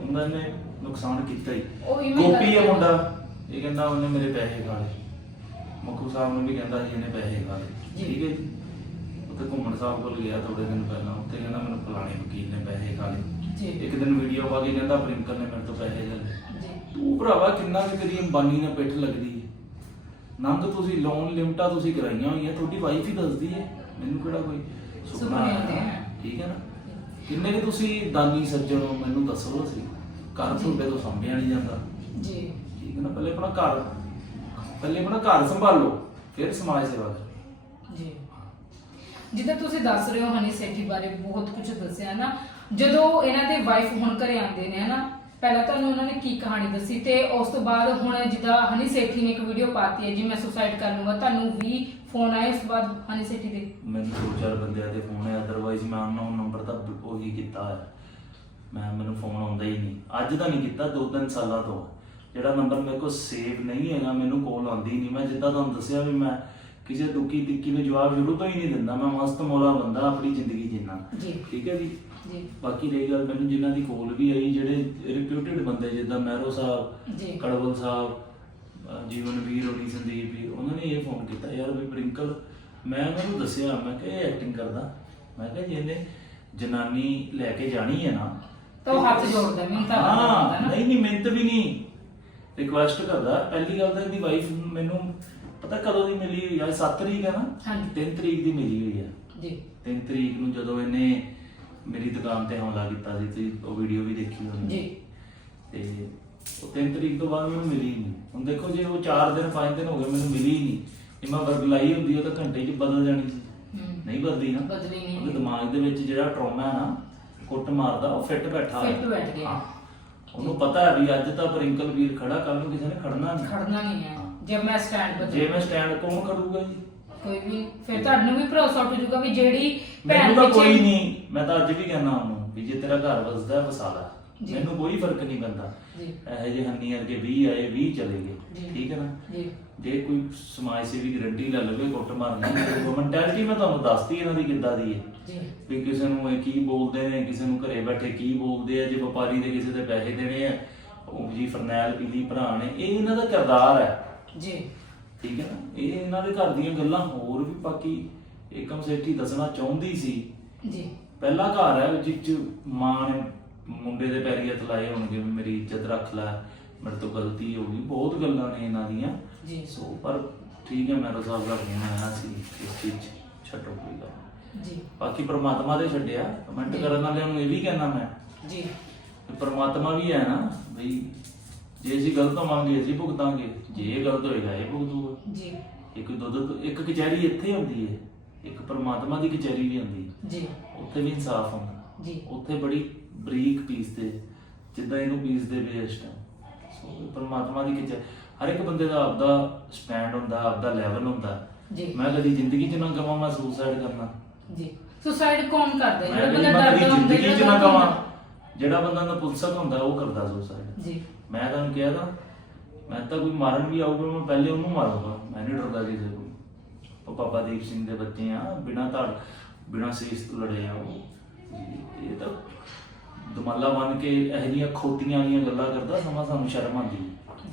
ਉਹਨਾਂ ਨੇ ਨੁਕਸਾਨ ਕੀਤਾ ਹੀ। ਇਵੇਂ ਗੋਪੀ ਹੈ। ਮੁੰਡਾ ਇਹ ਕਹਿੰਦਾ ਉਹਨੇ ਮੇਰੇ ਪੈਸੇ ਖਾ ਲਏ। ਮੱਕੂ ਸਾਹਿਬ ਨੂੰ ਵੀ ਕਹਿੰਦਾ ਸੀ ਇਹਨੇ ਪੈਸੇ ਖਾ ਲਏ। ਜੀ। ਠੀਕ ਹੈ ਜੀ। ਉੱਥੇ ਘੁੰਮਣ ਸਾਹਿਬ ਕੋਲ ਗਿਆ ਥੋੜੇ ਦਿਨ ਪਹਿਲਾਂ ਉੱਥੇ ਕਹਿੰਦਾ ਮੈਨੂੰ ਫਲਾਣੇ ਵਕੀਲ ਨੇ ਪੈਸੇ ਖਾ ਲਏ। ਜੀ। ਇੱਕ ਦਿਨ ਵੀਡੀਓ ਪਾ ਕੇ ਕਹਿੰਦਾ ਪ੍ਰਿੰਕਲ ਨੇ ਮੇਰੇ ਤੋਂ ਪੈਸੇ ਲੈ ਲਏ। ਜੀ। ਤੂੰ ਭਰਾਵਾ ਕਿੰਨਾ ਕਿ ਤੇਰੀ ਅੰਬਾਨੀ ਨਾਲ ਪਿੱਠ ਲੱਗਦੀ ਹੈ? ਨੰਦ ਤੁਸੀਂ ਲੋਨ ਲਿਮਟਾਂ ਤੁਸੀਂ ਕਰਾਈਆਂ ਹੋਈਆਂ ਤੁਹਾਡੀ ਵਾਈਫ ਹੀ ਦੱਸਦੀ ਹੈ। ਮੈਨੂੰ ਕਿਹੜਾ ਕੋਈ ਸੁਪਨਾ ਆਉਂਦੇ ਆ। ਠੀਕ ਹੈ ਨਾ? ਕਿੰਨੇ ਕਿ ਤੁਸੀਂ ਦਾਨੀ ਸੱਜਣ ਹੋ? ਮੈਨੂੰ ਦੱਸੋ ਅਸੀਂ ਘਰ। ਤੁਹਾਡੇ ਤੋਂ ਸੰਭਿਆ ਨਹੀਂ ਜਾਂਦਾ। ਜੀ। ਠੀਕ ਹੈ ਨਾ? ਪਹਿਲੇ ਆਪਣਾ ਘਰ ਪਹਿਲੇ ਆਪਣਾ ਘਰ ਸੰਭਾਲੋ ਫਿਰ ਸਮਾਜ ਸੇਵਾ ਕਰੋ। ਜੀ। ਜਿੱਦਾਂ ਤੁਸੀਂ ਦੱਸ ਰਹੇ ਹੋ ਹਨੀ ਸੇਠੀ ਬਾਰੇ ਬਹੁਤ ਕੁਝ ਦੱਸਿਆ ਨਾ। ਜਦੋਂ ਇਹਨਾਂ ਦੇ ਵਾਈਫ ਹੁਣ ਘਰੇ ਆਉਂਦੇ ਨੇ ਹਨਾ? ਪਹਿਲਾਂ ਤੁਹਾਨੂੰ ਉਹਨਾਂ ਨੇ ਕੀ ਕਹਾਣੀ ਦੱਸੀ ਤੇ ਉਸ ਤੋਂ ਬਾਅਦ ਹੁਣ ਜਿੱਦਾਂ ਹਨੀ ਸੇਠੀ ਨੇ ਇੱਕ ਵੀਡੀਓ ਪਾਤੀ ਹੈ ਜੀ ਮੈਂ ਸੁਸਾਈਡ ਕਰ ਲੂੰਗਾ ਤੁਹਾਨੂੰ ਵੀ ਫੋਨ ਆਇਆ ਉਸ ਤੋਂ ਬਾਅਦ ਹਨੀ ਸੇਠੀ ਦੇ? ਮੈਨੂੰ ਦੋ ਚਾਰ ਬੰਦਿਆਂ ਦੇ ਫੋਨ ਹੈ ਅਦਰਵਾਈਜ਼ ਮੈਂ ਅਨਨੋਨ ਨੰਬਰ ਤਾਂ ਉਹੀ ਕੀਤਾ ਹੈ ਮੈਂ ਮੈਨੂੰ ਫੋਨ ਆਉਂਦਾ ਹੀ ਨਹੀਂ। ਅੱਜ ਦਾ ਨਹੀਂ ਕੀਤਾ ਦੋ ਤਿੰਨ ਸਾਲਾਂ ਤੋਂ। ਜਿਹੜਾ ਨੰਬਰ ਮੇਰੇ ਕੋਲ ਸੇਵ ਨਹੀਂ ਹੈਗਾ ਮੈਨੂੰ ਕਾਲ ਆਉਂਦੀ ਨਹੀਂ। ਮੈਂ ਜਿੱਦਾਂ ਤੁਹਾਨੂੰ ਦੱਸਿਆ ਵੀ ਮੈਂ ਕਿਸੇ ਦੁੱਕੀ ਟਿੱਕੀ ਨੂੰ ਜਵਾਬ ਸ਼ੁਰੂ ਤੋਂ ਹੀ ਨਹੀਂ ਦਿੰਦਾ। ਮੈਂ ਮਸਤ ਮੌਲਾ ਬੰਦਾ ਆਪਣੀ ਜ਼ਿੰਦਗੀ ਜਿੰਨਾ। ਜੀ। ਠੀਕ ਹੈ ਜੀ? ਜੀ। ਬਾਕੀ ਰਹੀ ਗੱਲ ਮੈਨੂੰ ਜਿਨ੍ਹਾਂ ਦੀ ਕੋਲ ਵੀ ਆਈ ਜਿਹੜੇ ਰਿਪਿਊਟਡ ਬੰਦੇ ਜਿੱਦਾਂ ਮਹਿਰੋ ਸਾਹਿਬ ਜੀ। ਕੜਵਲ ਸਾਹਿਬ ਅਹ ਜੀਵਨ ਵੀਰ ਹੋਣੀ ਸੰਦੀਪ ਵੀਰ ਉਹਨਾਂ ਨੇ ਇਹ ਫੋਨ ਕੀਤਾ ਯਾਰ ਵੀ ਪ੍ਰਿੰਕਲ ਮੈਂ ਉਹਨਾਂ ਨੂੰ ਦੱਸਿਆ ਮੈਂ ਕਿਹਾ ਇਹ ਐਕਟਿੰਗ ਕਰਦਾ। ਮੈਂ ਕਿਹਾ ਜੇ ਇਹਨੇ ਜਨਾਨੀ ਲੈ ਕੇ ਜਾਣੀ ਹੈ ਨਾ। ਤਾਂ ਉਹ ਹੱਥ ਜੋੜਦਾ, ਮਿੰਨਤਾਂ ਕਰਦਾ ਹਾਂ, ਹੁੰਦਾ ਨਾ। ਨਹੀਂ ਨਹੀਂ ਮਿਹਨਤ ਵੀ ਨਹੀਂ ਰਿਕੁਐਸਟ ਕਰਦਾ। ਪਹਿਲੀ ਗੱਲ ਤਾਂ ਇਹਦੀ ਵਾਈਫ ਮੈਨੂੰ ਪਤਾ ਕਦੋਂ ਦੀ ਮਿਲੀ ਹੋਈ ਆ? 7 ਤਰੀਕ ਹੈ ਨਾ? ਹਾਂਜੀ। 3 ਤਰੀਕ ਦੀ ਮਿਲੀ ਹੋਈ ਆ। ਜੀ। 3 ਤਰੀਕ ਨੂੰ ਜਦੋਂ ਇਹਨੇ ਮੇਰੀ ਦੁਕਾਨ ਤੇ ਹਮਲਾ ਕੀਤਾ ਸੀ ਤੇ ਉਹ ਵੀਡੀਓ ਵੀ ਦੇਖੀ ਹੋਣੀ। ਜੀ। ਤੇ ਉਹ 3 ਤਰੀਕ ਤੋਂ ਬਾਅਦ ਮੈਨੂੰ ਮਿਲੀ ਨਹੀਂ ਹੁਣ ਦੇਖੋ ਜੇ ਉਹ 4 ਦਿਨ 5 ਦਿਨ ਹੋ ਗਏ ਮੈਨੂੰ ਮਿਲੀ ਹੀ ਨਹੀਂ ਜੇ ਮੈਂ ਵਰਗ ਲਾਈ ਹੁੰਦੀ ਉਹ ਤਾਂ ਘੰਟੇ 'ਚ ਬਦਲ ਜਾਣੀ ਸੀ। ਨਹੀਂ ਬਦਲੀ ਨਾ। ਬਦਲੀ ਨਹੀਂ। ਉਹਦੇ ਦਿਮਾਗ ਦੇ ਵਿੱਚ ਜਿਹੜਾ ਟਰਾਮਾ ਹੈ ਨਾ ਕੁੱਟ ਮਾਰਦਾ ਉਹ ਫਿੱਟ ਬੈਠਾ ਫਿੱਟ ਬੈਠ ਗਿਆ। ਉਹਨੂੰ ਪਤਾ ਹੈ ਵੀ ਅੱਜ ਤਾਂ ਪ੍ਰਿੰਕਲ ਵੀਰ ਖੜਾ ਕੱਲ ਨੂੰ ਕਿਸੇ ਨੇ ਖੜਨਾ ਨਹੀਂ ਖੜਨਾ ਨਹੀਂ ਹੈ। ਜਦ ਮੈਂ ਸਟੈਂਡ ਬਦਲ। ਜੇ ਮੈਂ ਸਟੈਂਡ ਕੌਣ ਖੜੂਗਾ ਜੀ? ਕੋਈ ਵੀ ਫਿਰ ਤੁਹਾਨੂੰ ਵੀ ਭਰੋਸਾ ਉੱਠ ਜਾਊਗਾ ਵੀ ਜਿਹੜੀ ਭੈਣ ਮੈਨੂੰ ਤਾਂ ਕੋਈ ਨਹੀਂ ਮੈਂ ਤਾਂ ਅੱਜ ਵੀ ਕਹਿੰਦਾ ਉਹਨੂੰ ਵੀ ਜੇ ਤੇਰਾ ਘਰ ਵਸਦਾ ਹੈ, ਵਸਾ ਲੈ। ਜੀ। ਮੈਨੂੰ ਕੋਈ ਫ਼ਰਕ ਨਹੀਂ ਪੈਂਦਾ। ਜੀ। ਇਹੋ ਜਿਹੇ ਹੰਨੀ ਵਰਗੇ 20 ਆਏ 20 ਚਲੇ ਜੀ। ਠੀਕ ਹੈ ਨਾ? ਜੀ। ਜੇ ਕੋਈ ਸਮਾਜ ਸੇਵੀ ਗਰੰਟੀ ਲੈ ਲਵੇ ਕੁੱਟ ਮਾਰਨੀ ਮੈਂਟੈਲਿਟੀ ਮੈਂ ਤੁਹਾਨੂੰ ਦੱਸਤੀ ਇਹਨਾਂ ਦੀ ਕਿੱਦਾਂ ਦੀ ਹੈ। ਜੀ। ਵੀ ਕਿਸੇ ਨੂੰ ਇਹ ਕੀ ਬੋਲਦੇ ਨੇ ਕਿਸੇ ਨੂੰ ਘਰੇ ਬੈਠੇ ਕੀ ਬੋਲਦੇ ਆ ਜੇ ਵਪਾਰੀ ਦੇ ਕਿਸੇ ਦੇ ਪੈਸੇ ਦੇਣੇ ਆ ਉਹ ਜੀ ਫਰਨੈਲ ਪੀਲੀ ਭਰਾ ਨੇ ਇਹ ਇਹਨਾਂ ਦਾ ਕਿਰਦਾਰ ਹੈ। ਜੀ। ਠੀਕ ਹੈ ਨਾ? ਇਹ ਇਹਨਾਂ ਦੇ ਘਰ ਦੀਆਂ ਗੱਲਾਂ ਹੋਰ ਵੀ ਬਾਕੀ ਏਕਮ ਸੇਠੀ ਦੱਸਣਾ ਚਾਹੁੰਦੀ ਸੀ। ਜੀ। ਪਹਿਲਾ ਘਰ ਹੈ ਜਿਸ ਚ ਮਾਂ ਨੇ ਮੁੰਡੇ ਦੇ ਪੈਰੀ ਹੱਥ ਲਾਏ ਹੋਣਗੇ ਵੀ ਮੇਰੀ ਇੱਜ਼ਤ ਰੱਖ ਲੈ ਮੇਰੇ ਤੋਂ ਗਲਤੀ ਹੋ ਗਈ। ਬਹੁਤ ਗੱਲਾਂ ਨੇ ਇਹਨਾਂ ਦੀਆਂ। ਜੀ। ਸੋ ਪਰ ਠੀਕ ਹੈ ਮੇਰਾ ਸਾਹਿਬ ਦਾ ਫੋਨ ਆਇਆ ਸੀ ਇਸ ਚੀਜ਼ 'ਚ, ਛੱਡੋ ਕੋਈ ਗੱਲ ਨਹੀਂ। ਜੀ। ਬਾਕੀ ਪ੍ਰਮਾਤਮਾ ਦੇ ਛੱਡਿਆ। ਕਮੈਂਟ। ਕਰਨ ਵਾਲਿਆਂ ਨੂੰ ਇਹ ਵੀ ਕਹਿਣਾ ਮੈਂ ਜੀ। ਕਿ ਪ੍ਰਮਾਤਮਾ ਵੀ ਹੈ ਨਾ ਬਈ ਜੇ ਅਸੀਂ ਗਲਤ ਹੋਵਾਂਗੇ ਅਸੀਂ ਭੁਗਤਾਂਗੇ। ਜੇ ਇਹ ਗਲਤ ਹੋਏਗਾ ਇਹ ਭੁਗਤੂਗਾ ਜੀ। ਇੱਕ ਦੁੱਧ ਇੱਕ ਕਚਹਿਰੀ ਇੱਥੇ ਹੁੰਦੀ ਹੈ ਇੱਕ ਪ੍ਰਮਾਤਮਾ ਦੀ ਕਚਹਿਰੀ ਵੀ ਹੁੰਦੀ ਹੈ ਜੀ। ਉੱਥੇ ਵੀ ਇਨਸਾਫ ਹੁੰਦਾ। ਜੀ। ਉੱਥੇ ਬੜੀ ਬਰੀਕ ਪੀਸਦੇ ਜਿੱਦਾਂ ਇਹਨੂੰ ਪੀਸਦੇ ਵੇਸਟ ਸੋ ਪ੍ਰਮਾਤਮਾ ਦੀ ਕਚਹਿਰੀ ਹਰ ਇੱਕ ਬੰਦੇ ਦਾ ਆਪਦਾ ਸਟੈਂਡ ਹੁੰਦਾ ਆਪਦਾ ਲੈਵਲ ਹੁੰਦਾ। ਜੀ। ਮੈਂ ਕਦੀ ਜ਼ਿੰਦਗੀ 'ਚ ਨਾ ਕਵਾਂ ਮੈਂ ਸੁਸਾਈਡ ਕਰਨਾ। ਜੀ। ਸੁਸਾਈਡ ਕੌਣ ਕਰਦਾ? ਹੈ? ਜਿਹੜਾ ਬੰਦਾ ਡਰਦਾ ਹੁੰਦਾ ਜ਼ਿੰਦਗੀ 'ਚ ਨਾ ਕਵਾਂ। ਜਿਹੜਾ ਬੰਦਾ ਨਾ ਪੁਲਸਕ ਹੁੰਦਾ ਉਹ ਕਰਦਾ ਸੁਸਾਈਡ ਜੀ। ਮੈਂ ਤੁਹਾਨੂੰ ਕਿਹਾ ਤਾਂ ਮੈਂ ਤਾਂ ਕੋਈ ਮਾਰਨ ਵੀ ਆਊਗਾ ਮੈਂ ਪਹਿਲੇ ਉਹਨੂੰ ਮਾਰੂੰਗਾ। ਮੈਂ ਨਹੀਂ ਡਰਦਾ ਕਿਸੇ ਕੋਲ ਉਹ ਪਾਪਾ ਦੀਪ ਸਿੰਘ ਦੇ ਬੱਚੇ ਆ ਬਿਨਾਂ ਧੜ ਬਿਨਾਂ ਸੀਸ ਤੋਂ ਲੜੇ ਆ ਉਹ। ਇਹ ਤਾਂ ਦਮਾਲਾ ਬਣ ਕੇ ਇਹੋ ਜਿਹੀਆਂ ਖੋਤੀਆਂ ਵਾਲੀਆਂ ਗੱਲਾਂ ਕਰਦਾ ਸਮਾਂ ਸਾਨੂੰ ਸ਼ਰਮ ਆਉਂਦੀ।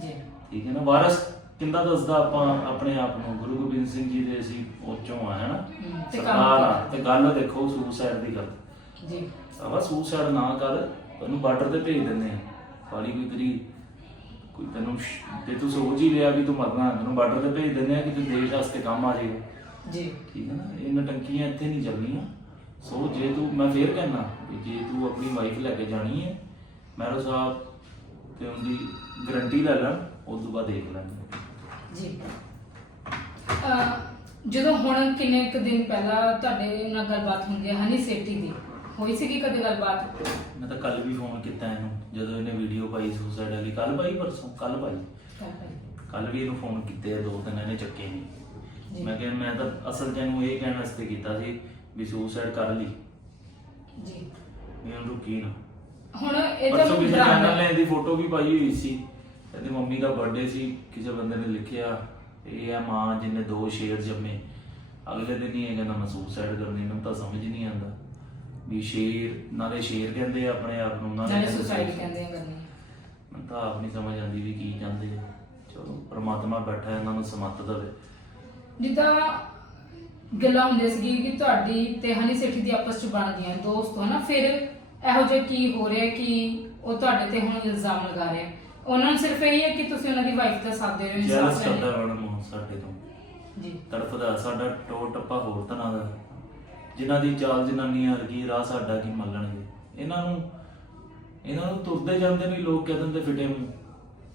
ਜੀ। ਠੀਕ ਹੈ ਨਾ? ਵਾਰਸ ਕਿੰਦਾ ਦੱਸਦਾ ਆਪਾਂ ਆਪਣੇ ਆਪ ਨੂੰ? ਗੁਰੂ ਗੋਬਿੰਦ ਸਿੰਘ ਜੀ ਦੇ ਅਸੀਂ ਉੱਚੋਂ ਆ ਹੈ ਨਾ? ਤੇ ਆ। ਤੇ ਗੱਲ ਦੇਖੋ ਸੁਸਾਈਡ ਦੀ ਗੱਲ। ਜੀ। ਸਵਾ ਸੁਸਾਈਡ ਨਾ ਕਰ ਤੈਨੂੰ ਬਾਰਡਰ ਤੇ ਭੇਜ ਦਿੰਦੇ ਆ ਵਾਲੀ ਕੋਈ ਤੇਰੀ ਕੋਈ ਤੈਨੂੰ ਸ਼- ਜੇ ਤੂੰ ਸੋਚ ਹੀ ਲਿਆ ਵੀ ਤੂੰ ਮਰਨਾ ਤੈਨੂੰ ਬਾਰਡਰ ਤੇ ਭੇਜ ਦਿੰਦੇ ਆ ਕਿ ਤੂੰ ਦੇਸ਼ ਵਾਸਤੇ ਕੰਮ ਆ ਜਾਏਗਾ ਜੀ। ਠੀਕ ਹੈ ਨਾ? ਇਹ ਨਟੰਕੀਆਂ ਇੱਥੇ ਨਹੀਂ ਚੱਲਣੀਆਂ। ਸੋ ਜੇ ਤੂੰ ਮੈਂ ਫੇਰ ਕਹਿਣਾ ਵੀ ਜੇ ਤੂੰ ਆਪਣੀ ਵਾਈਫ ਲੈ ਕੇ ਜਾਣੀ ਹੈ ਮੈਰੋ ਸਾਹਿਬ ਤੇ ਉਹਦੀ ਗਰੰਟੀ ਲੈ ਲੈਣ ਉਸ ਤੋਂ ਬਾਅਦ ਦੇਖ ਲੈਂਦੇ ਜੀ। ਅਹ ਜਦੋਂ ਹੁਣ ਕਿੰਨੇ ਕੁ ਦਿਨ ਪਹਿਲਾਂ ਤੁਹਾਡੇ ਨਾਲ ਗੱਲਬਾਤ ਹੁੰਦੀ ਹੈ ਹਨੀ ਸੇਠੀ ਦੀ? ਹੋਈ ਸੀਗੀ ਕਦੇ ਗੱਲਬਾਤ? ਮੈਂ ਤਾਂ ਕੱਲ ਵੀ ਫੋਨ ਕੀਤਾ ਇਹਨੂੰ ਜਦੋਂ ਇਹਨੇ ਵੀਡੀਓ ਪਾਈ ਸੁਸਾਈਡ ਵਾਲੀ। ਕੱਲ ਪਾਈ ਪਰਸੋਂ? ਕੱਲ ਪਾਈ। ਕਰ ਭਾਈ ਕੱਲ ਵੀ ਇਹਨੂੰ ਫੋਨ ਕੀਤੇ ਆ ਦੋ ਤਿੰਨ ਇਹਨੇ ਚੱਕੇ ਜੀ। ਨਹੀਂ ਮੈਂ ਕਿਹਾ ਮੈਂ ਤਾਂ ਅਸਲ 'ਚ ਇਹਨੂੰ ਇਹ ਕਹਿਣ ਵਾਸਤੇ ਕੀਤਾ ਸੀ ਵੀ ਸੁਸਾਈਡ ਕਰ ਲਈ। ਜੀ। ਵੀ ਉਹਨੂੰ ਰੁਕੀ ਨਾ। ਹੁਣ ਇਹ ਪਰਸੋਂ ਤਾਂ ਕਿਸੇ ਚੈਨਲ ਨੇ ਇਹਦੀ ਫੋਟੋ ਵੀ ਪਾਈ ਹੋਈ ਸੀ। ਇਹਦੀ ਮੰਮੀ ਦਾ ਬਰਥਡੇ ਸੀ ਕਿਸੇ ਬੰਦੇ ਨੇ ਲਿਖਿਆ ਇਹ ਆ ਮਾਂ ਜਿਹਨੇ ਦੋ ਸ਼ੇਰ ਜੰਮੇ। ਅਗਲੇ ਦਿਨ ਹੀ ਇਹ ਕਹਿੰਦਾ ਮੈਂ ਸੁਸਾਈਡ ਕਰਨੀ ਮੈਨੂੰ ਤਾਂ ਸਮਝ ਨਹੀਂ ਆਉਂਦਾ। ਵੀ ਸ਼ੇਰ ਨਾਲੇ ਸ਼ੇਰ ਕਹਿੰਦੇ ਆ ਆਪਣੇ ਆਪ ਨੂੰ ਨਾਲੇ ਨਾਲੇ ਕਹਿੰਦੇ ਸੁਸਾਈਡ। ਕਹਿੰਦੇ ਆ ਕਰਨੀ। ਮੈਨੂੰ ਤਾਂ ਆਪ ਨਹੀਂ ਸਮਝ ਆਉਂਦੀ ਵੀ ਕੀ ਚਾਹੁੰਦੇ ਆ। ਚਲੋ ਪ੍ਰਮਾਤਮਾ ਬੈਠਾ ਇਹਨਾਂ ਨੂੰ ਸਮੱਤ ਦੇਵੇ। ਜਿੱਦਾਂ ਗੱਲਾਂ ਹੁੰਦੀਆਂ ਸੀ ਕਿ ਤੁਹਾਡੀ ਤੇ ਹਨੀ ਸੇਠੀ ਦੀ ਆਪਸ ਚ ਬਣਦੀਆਂ ਦੋਸਤ ਹੋ ਨਾ ਫਿਰ ਇਹੋ ਜਿਹਾ ਕੀ ਹੋ ਰਿਹਾ ਕਿ ਉਹ ਤੁਹਾਡੇ ਤੇ ਹੁਣ ਇਲਜ਼ਾਮ ਲਗਾ ਰਿਹਾ ਉਹਨਾਂ ਨੂੰ ਸਿਰਫ ਇਹ ਹੈ ਕਿ ਤੁਸੀਂ ਉਹਨਾਂ ਦੀ ਵਾਈਫ ਦਾ ਸਾਥ ਦੇ ਰਹੇ ਹੋ ਇਨਸਾਫ ਸਾਡੇ ਤੋਂ। ਜੀ। ਤੜਫਦਾ ਸਾਡਾ ਟੋ ਟੱਪਾ ਹੋਰ ਤਰ੍ਹਾਂ ਦਾ। ਜਿਨ੍ਹਾਂ ਦੀ ਚਾਲ ਜਨਾਨੀਆਂ ਵਰਗੀ ਰਾਹ ਸਾਡਾ ਕੀ ਮੱਲਣਗੇ? ਇਹਨਾਂ ਨੂੰ ਇਹਨਾਂ ਨੂੰ ਤੁਰਦੇ ਜਾਂਦੇ ਨੇ ਲੋਕ ਕਹਿ ਦਿੰਦੇ ਫਿਟੇ ਮੂੰਹ।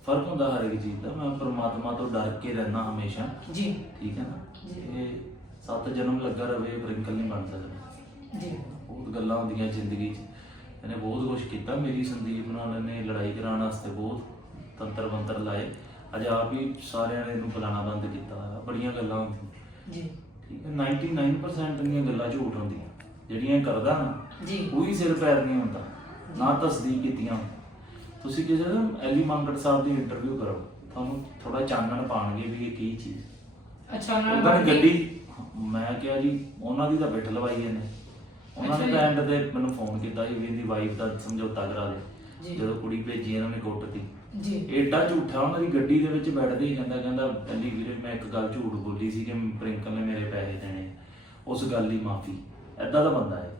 ਫ਼ਰਕ ਹੁੰਦਾ ਹਰ ਇੱਕ ਚੀਜ਼ ਦਾ। ਮੈਂ ਪ੍ਰਮਾਤਮਾ ਤੋਂ ਡਰ ਕੇ ਰਹਿਣਾ ਹਮੇਸ਼ਾ। ਜੀ। ਠੀਕ ਹੈ ਨਾ। ਇਹ ਸੱਤ ਜਨਮ ਲੱਗਾ ਰਵੇ ਬ੍ਰਿੰਕਲ ਨਹੀਂ ਬਣ ਸਕਦਾ। ਜੀ। ਬਹੁਤ ਗੱਲਾਂ ਹੁੰਦੀਆਂ ਜ਼ਿੰਦਗੀ 'ਚ। ਇਹਨੇ ਬਹੁਤ ਕੁਝ ਕੀਤਾ। ਮੇਰੀ ਸੰਦੀਪ ਨਾਲ ਇਹਨੇ ਲੜਾਈ ਕਰਾਉਣ ਵਾਸਤੇ ਬਹੁਤ ਤੰਤਰ ਬੰਤਰ ਲਾਏ। ਅੱਜ ਆਪ ਹੀ ਸਾਰਿਆਂ ਨੇ ਇਹਨੂੰ ਬੁਲਾਣਾ ਬੰਦ ਕੀਤਾ। ਬੜੀਆਂ ਗੱਲਾਂ ਹੁੰਦੀਆਂ। ਜੀ। ਠੀਕ ਹੈ 99% ਦੀਆਂ ਗੱਲਾਂ ਝੂਠ ਹੁੰਦੀਆਂ। ਜਿਹੜੀਆਂ ਇਹ ਕਰਦਾ ਨਾ ਜੀ। ਕੋਈ ਸਿਰ ਪੈਰ ਨਹੀਂ ਹੁੰਦਾ ਨਾ ਤਸਦੀਕ ਕੀਤੀਆਂ ਤੁਸੀਂ ਕਿਸੇ ਦਾ ਐਲੀ ਮੰਗੜ ਸਾਹਿਬ ਦੀ ਇੰਟਰਵਿਊ ਕਰੋ ਤੁਹਾਨੂੰ ਥੋੜਾ ਚਾਨਣ ਪਾਣਗੇ ਵੀ ਇਹ ਕੀ ਚੀਜ਼। ਅੱਛਾ ਉਹਨਾਂ ਉਹਨਾਂ ਨਾਲ ਨੇ ਗੱਡੀ ਮੈਂ ਕਿਹਾ ਜੀ ਉਹਨਾਂ ਦੀ ਤਾਂ ਬਿੱਠ ਲਵਾਈ ਇਹਨੇ। ਉਹਨਾਂ ਨੇ ਤਾਂ। ਐਂਡ ਤੇ ਮੈਨੂੰ ਫੋਨ ਕੀਤਾ ਸੀ ਵੀ ਇਹਦੀ ਵਾਈਫ ਦਾ ਸਮਝੌਤਾ ਕਰਾ ਜੀ। ਦੇ ਜਦੋਂ ਕੁੜੀ ਭੇਜੀ ਇਹਨਾਂ ਨੇ ਕੁੱਟਤੀ ਜੀ। ਏਡਾ ਝੂਠਾ ਉਹਨਾਂ ਦੀ ਗੱਡੀ ਦੇ ਵਿੱਚ ਬੈਠਦੇ ਹੀ ਕਹਿੰਦਾ ਕਹਿੰਦਾ ਅੱਲੀ ਵੀਰੇ ਮੈਂ ਇੱਕ ਗੱਲ ਝੂਠ ਬੋਲੀ ਸੀ ਕਿ ਪ੍ਰਿੰਕਲ ਨੇ ਮੇਰੇ ਪੈਸੇ ਦੇਣੇ ਆ। ਉਸ ਗੱਲ ਲਈ ਮਾਫੀ। ਐਦਾਂ ਦਾ ਬੰਦਾ ਹੈ।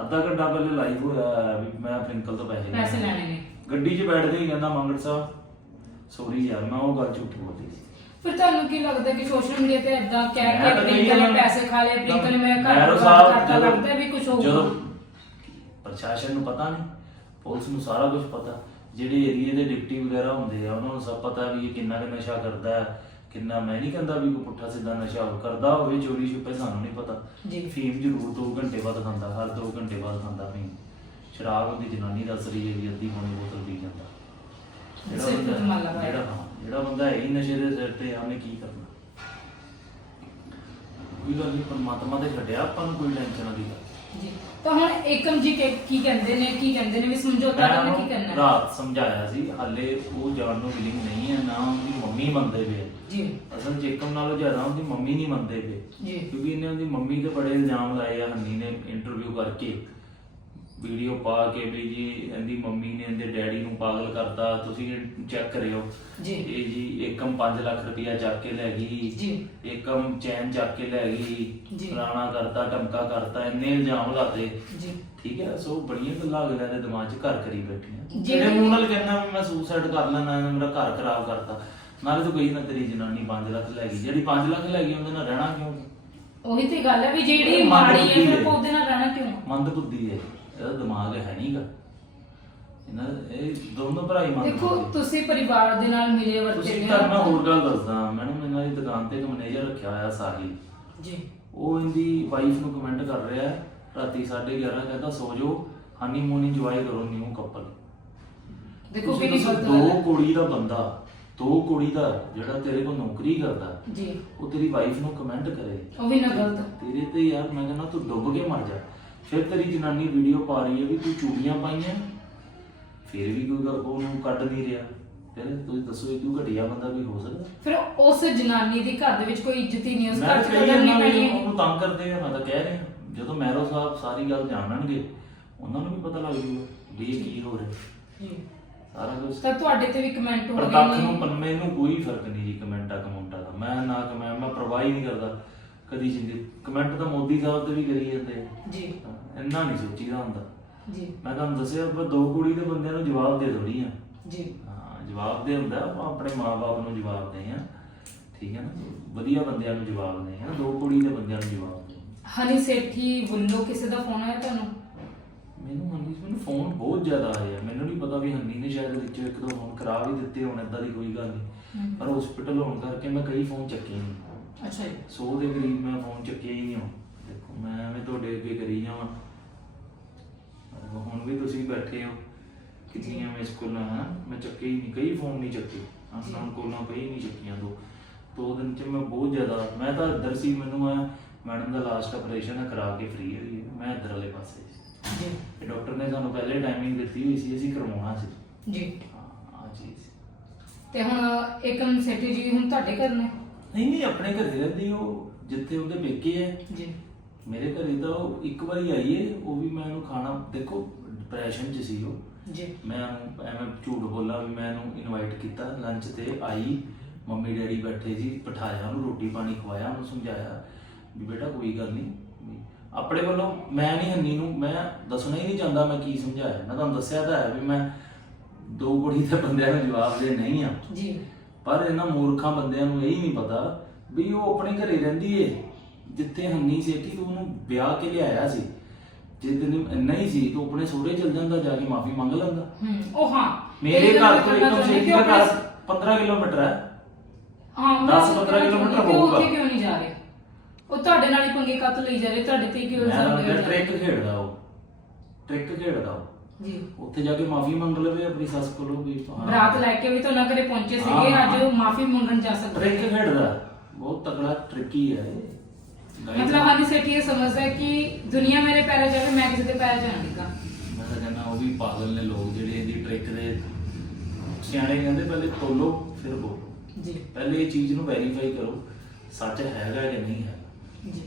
ਅੱਧਾ ਘੰਟਾ ਪਹਿਲੇ ਲਾਈਵ ਹੋਇਆ ਵੀ ਮੈਂ ਪ੍ਰਿੰਕਲ ਤੋਂ ਪੈਸੇ ਪੈਸੇ ਲੈਣੇ ਨੇ। ਗੱਡੀ 'ਚ ਬੈਠਦੇ ਹੀ ਕਹਿੰਦਾ ਮੰਗੜ ਸਾਹਿਬ ਸੌਰੀ ਯਾਰ ਮੈਂ ਉਹ ਗੱਲ ਝੂਠੀ ਬੋਲੀ ਸੀ। ਫਿਰ ਤੁਹਾਨੂੰ ਕੀ ਲੱਗਦਾ ਕਿ ਸੋਸ਼ਲ ਮੀਡੀਆ ਤੇ ਇਦਾਂ ਕਹਿ ਮੈਂ ਕੇ ਤਾਂ ਕਹੀ ਪ੍ਰਿੰਕਲ ਨੇ ਜਾਂਦਾ- ਪੈਸੇ ਖਾ ਲਏ ਪ੍ਰਿੰਕਲ ਨੇ ਮੈਂ ਘਰ ਮੈਰੋ ਬਰਬਾਦ ਸਾਹਿਬ ਕਰਤਾ ਜਦੋਂ- ਲੱਗਦਾ ਵੀ ਕੁਝ ਜਦੋਂ ਹੋਊਗਾ ਪ੍ਰਸ਼ਾਸਨ ਨੂੰ ਪਤਾ ਨਹੀਂ ਪੁਲਿਸ ਨੂੰ ਸਾਰਾ ਕੁਝ ਪਤਾ। ਜਿਹੜੇ ਏਰੀਏ ਦੇ ਡਿਪਟੀ ਵਗੈਰਾ ਹੁੰਦੇ ਆ ਉਹਨਾਂ ਨੂੰ ਸਭ ਪਤਾ ਵੀ ਇਹ ਕਿੰਨਾ ਕੁ ਨਸ਼ਾ ਕਰਦਾ ਹੈ ਕਿੰਨਾ ਮੈਂ ਨਹੀਂ ਕਹਿੰਦਾ ਵੀ ਕੋਈ ਪੁੱਠਾ ਸਿੱਧਾ ਨਸ਼ਾ ਕਰਦਾ ਹੋਵੇ ਚੋਰੀ ਛੁਪੇ ਸਾਨੂੰ ਨਹੀਂ ਪਤਾ। ਜੀ। ਫੀਮ ਜ਼ਰੂਰ 2 ਘੰਟੇ ਬਾਅਦ ਖਾਂਦਾ ਹਰ 2 ਘੰਟੇ ਬਾਅਦ ਖਾਂਦਾ ਫੀਮ ਸ਼ਰਾਬ ਉਹਦੀ ਜਨਾਨੀ ਦੱਸ ਰਹੀ ਹੈ ਵੀ ਅੱਧੀ ਪੌਣੀ ਬੋਤਲ ਪੀ ਜਾਂਦਾ। ਧਮਾਲਾ ਪਾਇਆ। ਜਿਹੜਾ ਹਾਂ, ਜਿਹੜਾ ਬੰਦਾ ਹੈ ਹੀ ਨਸ਼ੇ ਦੇ ਸਿਰ ਤੇ ਆ, ਉਹਨੇ ਕੀ ਕਰਨਾ? ਕੋਈ ਗੱਲ ਨਹੀਂ ਪਰਮਾਤਮਾ ਤੇ ਛੱਡਿਆ ਆਪਾਂ ਨੂੰ ਕੋਈ ਟੈਨਸ਼ਨ ਨਹੀਂ ਜੀ। ਤਾਂ ਹੁਣ ਏਕਮ ਜੀ ਕੀ ਕੀ ਕਹਿੰਦੇ ਨੇ ਕੀ ਕਹਿੰਦੇ ਨੇ? ਵੀ ਸਮਝੌਤਾ ਮੈਂ ਕਰਨਾ ਕੀ ਉਹਨੂੰ ਕਰਨਾ? ਹੈ? ਰਾਤ ਸਮਝਾਇਆ ਸੀ ਹਾਲੇ ਉਹ ਜਾਣ ਨੂੰ ਵਿਲਿੰਗ ਨਹੀਂ ਹੈ ਨਾ ਉਹਦੀ ਮੰਮੀ ਮੰਨਦੇ ਪਏ। ਜੀ। ਅਸਲ ਚੇਕਮ ਨਾਲੋਂ ਜ਼ਿਆਦਾ ਉਹਦੀ ਮੰਮੀ ਨਹੀਂ ਮੰਨਦੇ ਪਏ। ਜੀ। ਕਿਉਂਕਿ ਇਹਨੇ ਉਹਦੀ ਮੰਮੀ ਤੇ ਬੜੇ ਇਲਜ਼ਾਮ ਲਾਏ ਆ ਹੰਨੀ ਨੇ ਇੰਟਰਵਿਊ ਕਰਕੇ। ਵੀਡੀਓ ਪਾ ਕੇ ਵੀ ਜੀ ਇਹਦੀ ਮੰਮੀ ਨੇ ਇਹਦੇ ਡੈਡੀ ਨੂੰ ਪਾਗਲ ਕਰਤਾ ਤੁਸੀਂ ਚੈੱਕ ਕਰਿਓ। ਜੀ। ਇਹ ਜੀ ਏਕਮ 5 ਲੱਖ ਰੁਪਇਆ ਚੱਕ ਕੇ ਲੈ ਗਈ। ਜੀ। ਏਕਮ ਚੈਨ ਚੱਕ ਕੇ ਲੈ ਗਈ। ਜੀ। ਫਲਾਣਾ ਕਰਤਾ ਟਮਕਾ ਕਰਤਾ ਇੰਨੇ ਇਲਜ਼ਾਮ ਲਾਤੇ। ਜੀ। ਠੀਕ ਹੈ ਸੋ ਬੜੀਆਂ ਗੱਲਾਂ ਅਗਲਿਆਂ ਦੇ ਦਿਮਾਗ 'ਚ ਘਰ ਕਰੀ ਬੈਠੀਆਂ ਜਿਹੜੇ- ਜਿਹੜੇ ਮੂੰਹ ਨਾਲ ਕਹਿੰਦਾ ਵੀ ਮੈਂ ਸੁਸਾਈਡ ਕਰ ਲੈਣਾ ਇਹਨੇ ਮੇਰਾ ਘਰ ਖਰਾਬ ਕਰਤਾ। ਨਾਲੇ ਤੂੰ ਗਈ ਨਾ ਤੇਰੀ ਜਨਾਨੀ 5 ਲੱਖ ਲੈ ਗਈ। ਜਿਹੜੀ 5 ਲੱਖ ਲੈ ਗਈ ਉਹਦੇ ਨਾਲ ਰਹਿਣਾ ਕਿਉਂ? ਉਹੀ ਤੇ ਗੱਲ ਹੈ ਵੀ ਜਿਹੜੀ ਮਾੜੀ ਹੈ ਫਿਰ ਹੈ। ਆਪਾਂ ਉਹਦੇ ਨਾਲ ਰਹਿਣਾ ਕਿਉਂ? ਮੰਦ ਬੁੱਧੀ ਹੈ। ਇਹਦਾ ਦਿਮਾਗ ਹੈ ਨਹੀਂਗਾ ਇਹਨਾਂ ਇਹ ਦੋਨੋਂ ਭਰਾ ਹੀ ਮੰਦ ਦੇਖੋ। ਤੁਸੀਂ ਪਰਿਵਾਰ ਦੇ ਨਾਲ ਮਿਲੇ ਵਰਤੇ ਤੁਸੀਂ ਤਾਂ ਮੈਂ ਹੋਰ ਗੱਲ ਦੱਸਦਾ ਮੈਡਮ ਇਹਨਾਂ ਦੀ ਦੁਕਾਨ ਤੇ ਇੱਕ ਮੈਨੇਜਰ ਰੱਖਿਆ ਹੋਇਆ ਸਾਹਿਲ ਜੀ। ਉਹ ਇਹਦੀ ਵਾਈਫ ਨੂੰ ਕਮੈਂਟ ਕਰ ਰਿਹਾ ਹੈ, ਰਾਤੀ 11:30 ਕਹਿੰਦਾ ਸੋ ਜਾਓ ਹਨੀਮੂਨ ਇੰਜੋਏ ਕਰੋ ਨਿਊ ਕਪਲ ਦੇਖੋ ਕਿੰਨੀ ਦੋ ਕੁੜੀ ਦਾ ਬੰਦਾ ਦੋ ਕੁੜੀ ਦਾ ਜਿਹੜਾ ਤੇਰੇ ਕੋਲ ਨੌਕਰੀ ਕਰਦਾ ਜੀ। ਉਹ ਤੇਰੀ ਵਾਈਫ ਨੂੰ ਕਮੈਂਟ ਕਰੇ। ਉਹ ਵੀ ਨਾ ਗਲਤ। ਤੇਰੇ ਤੇ ਯਾਰ ਮੈਂ ਕਹਿੰਦਾ ਤੂੰ ਡੁੱਬ ਕੇ ਮਰ ਜਾ। ਫਿਰ ਤੇਰੀ ਜਨਾਨੀ ਵੀਡੀਓ ਪਾ ਰਹੀ ਹੈ ਵੀ ਤੂੰ ਚੂੜੀਆਂ ਪਾਈਆਂ ਫਿਰ ਵੀ ਕੋਈ ਗੱਲ- ਉਹਨੂੰ ਕੱਢ ਨਹੀਂ ਰਿਹਾ। ਫਿਰ ਤੁਸੀਂ ਦੱਸੋ ਇਹ ਕਿਉਂ ਘਟੀਆ ਬੰਦਾ ਵੀ ਹੋ ਸਕਦਾ? ਫਿਰ ਉਸ ਜਨਾਨੀ ਦੀ ਘਰ ਦੇ ਵਿੱਚ ਕੋਈ ਇੱਜ਼ਤ ਹੀ ਨਹੀਂ ਉਸ ਮੈਂ ਘਰ ਤਾਂ ਚ ਕਦਰ ਨਹੀਂ ਪੈਣੀ ਹੈਗੀ। ਉਹਨੂੰ ਤੰਗ ਕਰਦੇ ਆ ਮੈਂ ਤਾਂ ਕਹਿ ਰਿਹਾ। ਜਦੋਂ ਮੈਰੋ ਸਾਹਿਬ ਸਾਰੀ ਗੱਲ ਜਾਣਨਗੇ ਉਹਨਾਂ ਨੂੰ ਵੀ ਪਤਾ ਲੱਗ ਜੂਗਾ ਵੀ ਇਹ ਕੀ ਹੋ ਰਿਹਾ। ਸਾਰਾ ਕੁਝ ਤਾਂ ਤੁਹਾਡੇ ਤੇ ਵੀ ਕਮੈਂਟ ਹੋ ਪ੍ਰਤੱਖ ਗਏ ਨੂੰ ਨੇ ਪੰਮੇ ਨੂੰ ਕੋਈ ਫ਼ਰਕ ਨਹੀਂ ਜੀ ਕਮੈਂਟਾਂ ਕਮੈਂਟਾਂ ਦਾ। ਮੈਂ ਨਾ ਕਮੈਂ ਮੈਂ ਪਰਵਾਹ ਹੀ ਨਹੀਂ ਕਰਦਾ। ਕਦੀ ਜਿੰਦੀ ਕਮੈਂਟ ਤਾਂ ਮੋਦੀ ਸਾਹਿਬ ਤੇ ਵੀ ਕਰੀ ਜਾਂਦੇ ਆ। ਜੀ। ਹਾਂ, ਇੰਨਾ ਨਹੀਂ ਸੋਚੀਦਾ ਹੁੰਦਾ। ਜੀ। ਮੈਂ ਤੁਹਾਨੂੰ ਦੱਸਿਆ ਆਪਾਂ ਦੋ ਕੁੜੀ ਦੇ ਬੰਦਿਆਂ ਨੂੰ ਜਵਾਬ ਦੇ ਥੋੜੀ ਆ। ਜੀ। ਹਾਂ ਜਵਾਬ ਦੇ ਹੁੰਦਾ ਆਪਾਂ ਆਪਣੇ ਮਾਪੇ ਨੂੰ ਜਵਾਬ ਦੇ ਆ। ਠੀਕ ਹੈ ਨਾ? ਵਧੀਆ ਬੰਦਿਆਂ ਨੂੰ ਜਵਾਬ ਦੇ ਆ। ਦੋ ਕੁੜੀ ਦੇ ਬੰਦਿਆਂ ਨੂੰ ਜਵਾਬ ਦੇ ਹਨੀ ਸੇਠੀ ਵੱਲੋਂ ਕਿਸੇ ਦਾ ਫੋਨ ਆਇਆ ਤੁਹਾਨੂੰ? ਮੈਨੂੰ ਹੰਨੀ ਮੈਨੂੰ ਫੋਨ ਬਹੁਤ ਜ਼ਿਆਦਾ ਆਏ ਆ ਮੈਨੂੰ ਨਹੀਂ ਪਤਾ ਵੀ ਹੰਨੀ ਨੇ ਸ਼ਾਇਦ ਵਿੱਚੋਂ ਇੱਕ ਦੋ ਫੋਨ ਕਰਾ ਵੀ ਦਿੱਤੇ ਹੋਣ ਏਦਾਂ ਦੀ ਕੋਈ ਗੱਲ ਨਹੀਂ। ਪਰ ਹਸਪੀਟਲ ਹੋਣ ਕਰਕੇ ਮੈਂ ਕਈ ਫੋਨ ਚੱਕੇ ਨਹੀਂ ਅੱਛਾ ਜੀ। 100 ਦੇ ਕਰੀਬ ਮੈਂ ਫੋਨ ਚੱਕਿਆ ਹੀ ਨਹੀਂ ਹੁਣ। ਦੇਖੋ ਮੈਂ ਐਵੇਂ ਤੁਹਾਡੇ ਅੱਗੇ ਕਰੀ ਜਾਵਾਂ। ਹੁਣ ਵੀ ਤੁਸੀਂ ਬੈਠੇ ਹੋ। ਕਿੰਨੀਆਂ ਮਿਸ ਕੋਲਾਂ ਹਨ ਮੈਂ ਚੱਕੇ ਹੀ ਨਹੀਂ। ਕਈ ਫੋਨ ਨਹੀਂ ਚੱਕੇ। ਅਨਨੋਨ ਕੋਲਾਂ ਕਈ ਨਹੀਂ ਚੱਕੀਆਂ ਦੋ। ਦੋ ਦਿਨ ਚ ਮੈਂ ਬਹੁਤ ਜ਼ਿਆਦਾ ਮੈਂ ਤਾਂ ਇੱਧਰ ਸੀ ਮੈਨੂੰ ਆ ਮੈਡਮ ਦਾ ਲਾਸਟ ਆਪਰੇਸ਼ਨ ਹੈ ਕਰਾ ਕੇ ਫ੍ਰੀ ਹੋਈ ਮੈਂ ਇੱਧਰ ਵਾਲੇ ਪਾਸੇ ਸੀ। ਜੀ। ਤੇ ਡਾਕਟਰ ਨੇ ਸਾਨੂੰ ਪਹਿਲੇ ਟਾਈਮਿੰਗ ਦਿੱਤੀ ਹੋਈ ਸੀ ਅਸੀਂ ਕਰਵਾਉਣਾ ਸੀ। ਜੀ। ਹਾਂ ਆ ਚੀਜ਼। ਤੇ ਹੁਣ ਏਕਮ ਸੇਠੀ ਜੀ ਹੁਣ ਤੁਹਾਡੇ ਘਰ ਨੇ ਨਹੀਂ ਨਹੀਂ ਆਪਣੇ ਘਰੇ ਰਹਿੰਦੀ ਉਹ ਜਿੱਥੇ ਉਹਦੇ ਪੇਕੇ ਹੈ। ਜੀ। ਮੇਰੇ ਘਰੇ ਤਾਂ ਉਹ ਇੱਕ ਵਾਰੀ ਆਈ ਉਹ ਵੀ ਮੈਂ ਉਹਨੂੰ ਖਾਣਾ ਦੇਖੋ ਡਿਪਰੈਸ਼ਨ 'ਚ ਸੀ ਉਹ। ਜੀ। ਮੈਂ ਉਹਨੂੰ ਐਵੇਂ ਝੂਠ ਬੋਲਾਂ ਵੀ ਮੈਂ ਉਹਨੂੰ ਇਨਵਾਈਟ ਕੀਤਾ ਲੰਚ ਤੇ ਆਈ। ਮੰਮੀ ਡੈਡੀ ਬੈਠੇ ਸੀ ਬਿਠਾਇਆ ਉਹਨੂੰ ਰੋਟੀ ਪਾਣੀ ਖਵਾਇਆ ਉਹਨੂੰ ਸਮਝਾਇਆ ਵੀ ਬੇਟਾ ਕੋਈ ਗੱਲ ਨਹੀਂ। ਵੀ ਆਪਣੇ ਵੱਲੋਂ ਮੈਂ ਨਹੀਂ ਹੰਨੀ ਨੂੰ ਮੈਂ ਦੱਸਣਾ ਹੀ ਨਹੀਂ ਚਾਹੁੰਦਾ ਮੈਂ ਕੀ ਸਮਝਾਇਆ। ਮੈਂ ਤੁਹਾਨੂੰ ਦੱਸਿਆ ਤਾਂ ਹੈ ਵੀ ਮੈਂ ਦੋ ਕੁੜੀ ਦੇ ਬੰਦਿਆਂ ਨੂੰ ਜਵਾਬ ਦੇ ਨਹੀਂ ਆ। ਜੀ। ਪਰ ਇਹਨਾਂ ਮੂਰਖਾਂ ਬੰਦਿਆਂ ਨੂੰ ਇਹ ਨਹੀਂ ਪਤਾ ਵੀ ਉਹ ਆਪਣੇ ਘਰੇ ਰਹਿੰਦੀ ਏ ਜਿੱਥੇ ਹੰਨੀ ਸੀ ਕਿ ਉਹਨੂੰ ਵਿਆਹ ਕੇ ਲਿਆਇਆ ਸੀ। ਜੇ ਤੈਨੂੰ ਇੰਨਾ ਹੀ ਸੀ ਤੂੰ ਆਪਣੇ ਸਹੁਰੇ ਚਲ ਜਾਂਦਾ ਜਾ ਕੇ ਮਾਫੀ ਮੰਗ ਲੈਂਦਾ। ਹੂੰ ਉਹ ਹਾਂ। ਮੇਰੇ ਇਹ ਗੱਲ ਘਰ ਤੋਂ ਕਰਨਾ ਇੱਕਦਮ ਚਾਹੁੰਦੀ ਕਿ ਉਹ ਘਰ ਆਪਣੇ- 15 ਕਿਲੋਮੀਟਰ ਹੈ। ਹਾਂ ਮੈਂ 10 ਉਹ 15 ਕਹਿਣਾ ਕਿਲੋਮੀਟਰ ਕਿ ਉਹ ਹੋਊਗਾ। ਉੱਥੇ ਕਿਉਂ ਨਹੀਂ ਜਾ ਰਹੇ? ਉਹ ਤੁਹਾਡੇ ਨਾਲ ਹੀ ਪੰਗੇ ਕੱਤ ਲਈ ਜਾ ਰਹੇ ਤੁਹਾਡੇ ਤੇ ਕਿਉਂ ਮੈਂ ਇਲਜ਼ਾਮ ਤਾਂ ਲਗਾਏ ਜਾ ਰਹੇ? ਟ੍ਰਿਕ ਖੇਡਦਾ ਉਹ। ਟ੍ਰਿਕ ਖੇਡਦਾ ਉਹ। ਜੀ। ਉੱਥੇ ਜਾ ਕੇ ਮਾਫੀ ਮੰਗ ਲਵੇ ਆਪਣੀ ਸੱਸ ਕੋਲੋਂ ਵੀ ਹਾਂ। ਬਰਾਤ ਲੈ ਕੇ ਵੀ ਤਾਂ ਉਹਨਾਂ ਘਰੇ ਪਹੁੰਚੇ ਸੀਗੇ ਹਾਂ। ਅੱਜ ਉਹ ਮਾਫੀ ਮੰਗਣ ਜਾ ਸਕਦੇ ਟ੍ਰਿਕ। ਖੇਡਦਾ ਬਹੁਤ ਤਕੜਾ ਟ੍ਰਿਕੀ ਹੈ ਇਹ। Guys, ਮਤਲਬ ਹਾਦੀ ਸੇਠੀ ਇਹ ਸਮਝਦਾ ਹੈ ਕਿ ਦੁਨੀਆ ਮੇਰੇ ਪੈਰਾਂ ਜਾਵੇ ਮੈਂ ਕਿਸੇ ਦੇ ਪੈਰ ਜਾਣ ਲੱਗਾ ਮੈਂ ਤਾਂ ਕਹਿੰਦਾ ਉਹ ਵੀ ਪਾਗਲ ਨੇ ਲੋਕ ਜਿਹੜੇ ਇਹਦੀ ਟ੍ਰਿਕ ਦੇ ਸਿਆਣੇ ਕਹਿੰਦੇ ਪਹਿਲੇ ਤੋਲੋ ਫਿਰ ਬੋਲੋ। ਜੀ। ਪਹਿਲੇ ਇਹ ਚੀਜ਼ ਨੂੰ ਵੈਰੀਫਾਈ ਕਰੋ ਸੱਚ ਹੈਗਾ ਕਿ ਨਹੀਂ ਹੈ।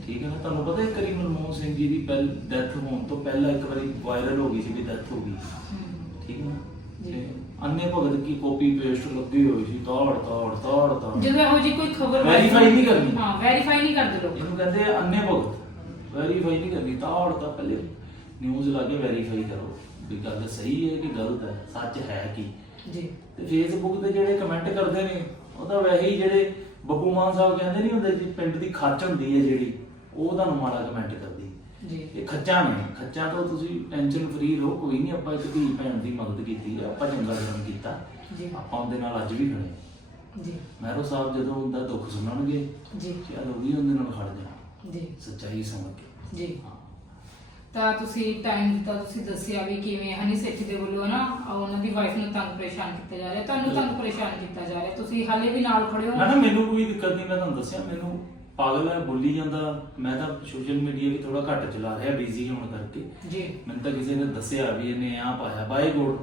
ਠੀਕ ਹੈ ਨਾ? ਤੁਹਾਨੂੰ ਪਤਾ ਹੈ ਕਰੀ ਮਨਮੋਹਨ ਸਿੰਘ ਜੀ ਦੀ ਪਹਿਲ ਡੈਥ ਹੋਣ ਤੋਂ ਪਹਿਲਾਂ ਇੱਕ ਵਾਰੀ ਵਾਇਰਲ ਹੋ ਗਈ ਸੀ ਵੀ ਡੈਥ ਹੋ ਗਈ। ਠੀਕ ਹੈ ਨਾ। ਤੇ ਅੰਨੇ ਭਗਤ ਕੀ ਕਾਪੀ ਪੇਸਟ ਲੱਗੀ ਹੋਈ ਸੀ ਤਾੜ ਤਾੜ ਤਾੜ ਤਾੜ ਜਦੋਂ ਇਹੋ ਜੀ ਕੋਈ ਖਬਰ Verify ਨਹੀਂ ਕਰਨੀ। ਹਾਂ ਵੈਰੀਫਾਈ ਨਹੀਂ ਕਰਦੇ ਲੋਕ। ਇਹਨੂੰ ਕਹਿੰਦੇ ਆ ਅੰਨੇ ਭਗਤ। ਵੈਰੀਫਾਈ ਨਹੀਂ ਕਰਨੀ ਤਾੜ ਤਾਂ ਪਹਿਲੇ ਨਿਊਜ਼ ਲਾ ਕੇ ਵੈਰੀਫਾਈ ਕਰੋ ਵੀ ਗੱਲ ਸਹੀ ਹੈ ਕਿ ਗਲਤ ਹੈ ਸੱਚ ਹੈ ਕੀ। ਜੀ। ਤੇ ਫੇਸਬੁੱਕ ਤੇ ਜਿਹੜੇ ਕਮੈਂਟ ਕਰਦੇ ਨੇ ਉਹ ਤਾਂ ਵੈਸੇ ਹੀ ਜਿਹੜੇ ਬੱਬੂ ਮਾਨ ਸਾਹਿਬ ਕਹਿੰਦੇ ਨਹੀਂ ਹੁੰਦੇ ਜੀ ਪਿੰਡ ਦੀ ਖੱਚ ਹੁੰਦੀ ਹੈ ਜਿਹੜੀ ਉਹ ਤੁਹਾਨੂੰ ਮਾੜਾ ਕਮੈਂਟ ਕਰਦੀ। ਜੀ। ਇਹ ਖੱਚਾਂ ਨੇ ਖੱਚਾਂ ਤੋਂ ਤੁਸੀਂ ਟੈਨਸ਼ਨ ਫਰੀ ਰਹੋ ਕੋਈ ਨਹੀਂ ਆਪਾਂ ਇੱਕ ਧੀ ਭੈਣ ਦੀ ਮਦਦ ਕੀਤੀ ਹੈ ਆਪਾਂ ਚੰਗਾ ਕੰਮ ਕੀਤਾ ਜੀ। ਆਪਾਂ ਉਹਦੇ ਨਾਲ ਅੱਜ ਵੀ ਖੜੇ। ਜੀ। ਮਹਿਰੋ ਸਾਹਿਬ ਜਦੋਂ ਉਹਦਾ ਦੁੱਖ ਸੁਣਨਗੇ ਜੀ। ਉਹ ਵੀ ਉਹਦੇ ਨਾਲ ਖੜ ਜਾਣ। ਜੀ। ਸੱਚਾਈ ਸੁਣ ਕੇ। ਜੀ। ਹਾਂ। ਤਾਂ ਤੁਸੀਂ ਟਾਈਮ ਦਿੱਤਾ ਤੁਸੀਂ ਦੱਸਿਆ ਵੀ ਕਿਵੇਂ ਹਨੀ ਸੇਠੀ ਦੇ ਵੱਲੋਂ ਨਾ ਆਹ ਉਹਨਾਂ ਦੀ ਵਾਈਫ ਨੂੰ ਤੰਗ ਪਰੇਸ਼ਾਨ ਕੀਤਾ ਜਾ ਰਿਹਾ। ਤੁਹਾਨੂੰ ਤੰਗ ਪਰੇਸ਼ਾਨ ਕੀਤਾ ਜਾ ਰਿਹਾ। ਤੁਸੀਂ ਹਾਲੇ ਵੀ ਨਾਲ ਖੜੇ ਹੋ? ਨਾ ਨਾ ਮੈਨੂੰ ਕੋਈ ਦਿੱਕਤ ਨਹੀਂ ਮੈਂ ਤੁਹਾਨੂੰ ਦੱਸਿਆ ਮੈਨੂੰ ਪਾਗਲ ਹੈ ਬੋਲੀ ਜਾਂਦਾ। ਮੈਂ ਤਾਂ ਸੋਸ਼ਲ ਮੀਡੀਆ ਵੀ ਥੋੜਾ ਘੱਟ ਚਲਾ ਰਿਹਾ ਬਿਜ਼ੀ ਹੋਣ ਕਰਕੇ। ਜੀ। ਮੈਨੂੰ ਤਾਂ ਕਿਸੇ ਨੇ ਦੱਸਿਆ ਵੀ ਇਹਨੇ ਆ ਪਾਇਆ ਬਾਈ ਗੋਡ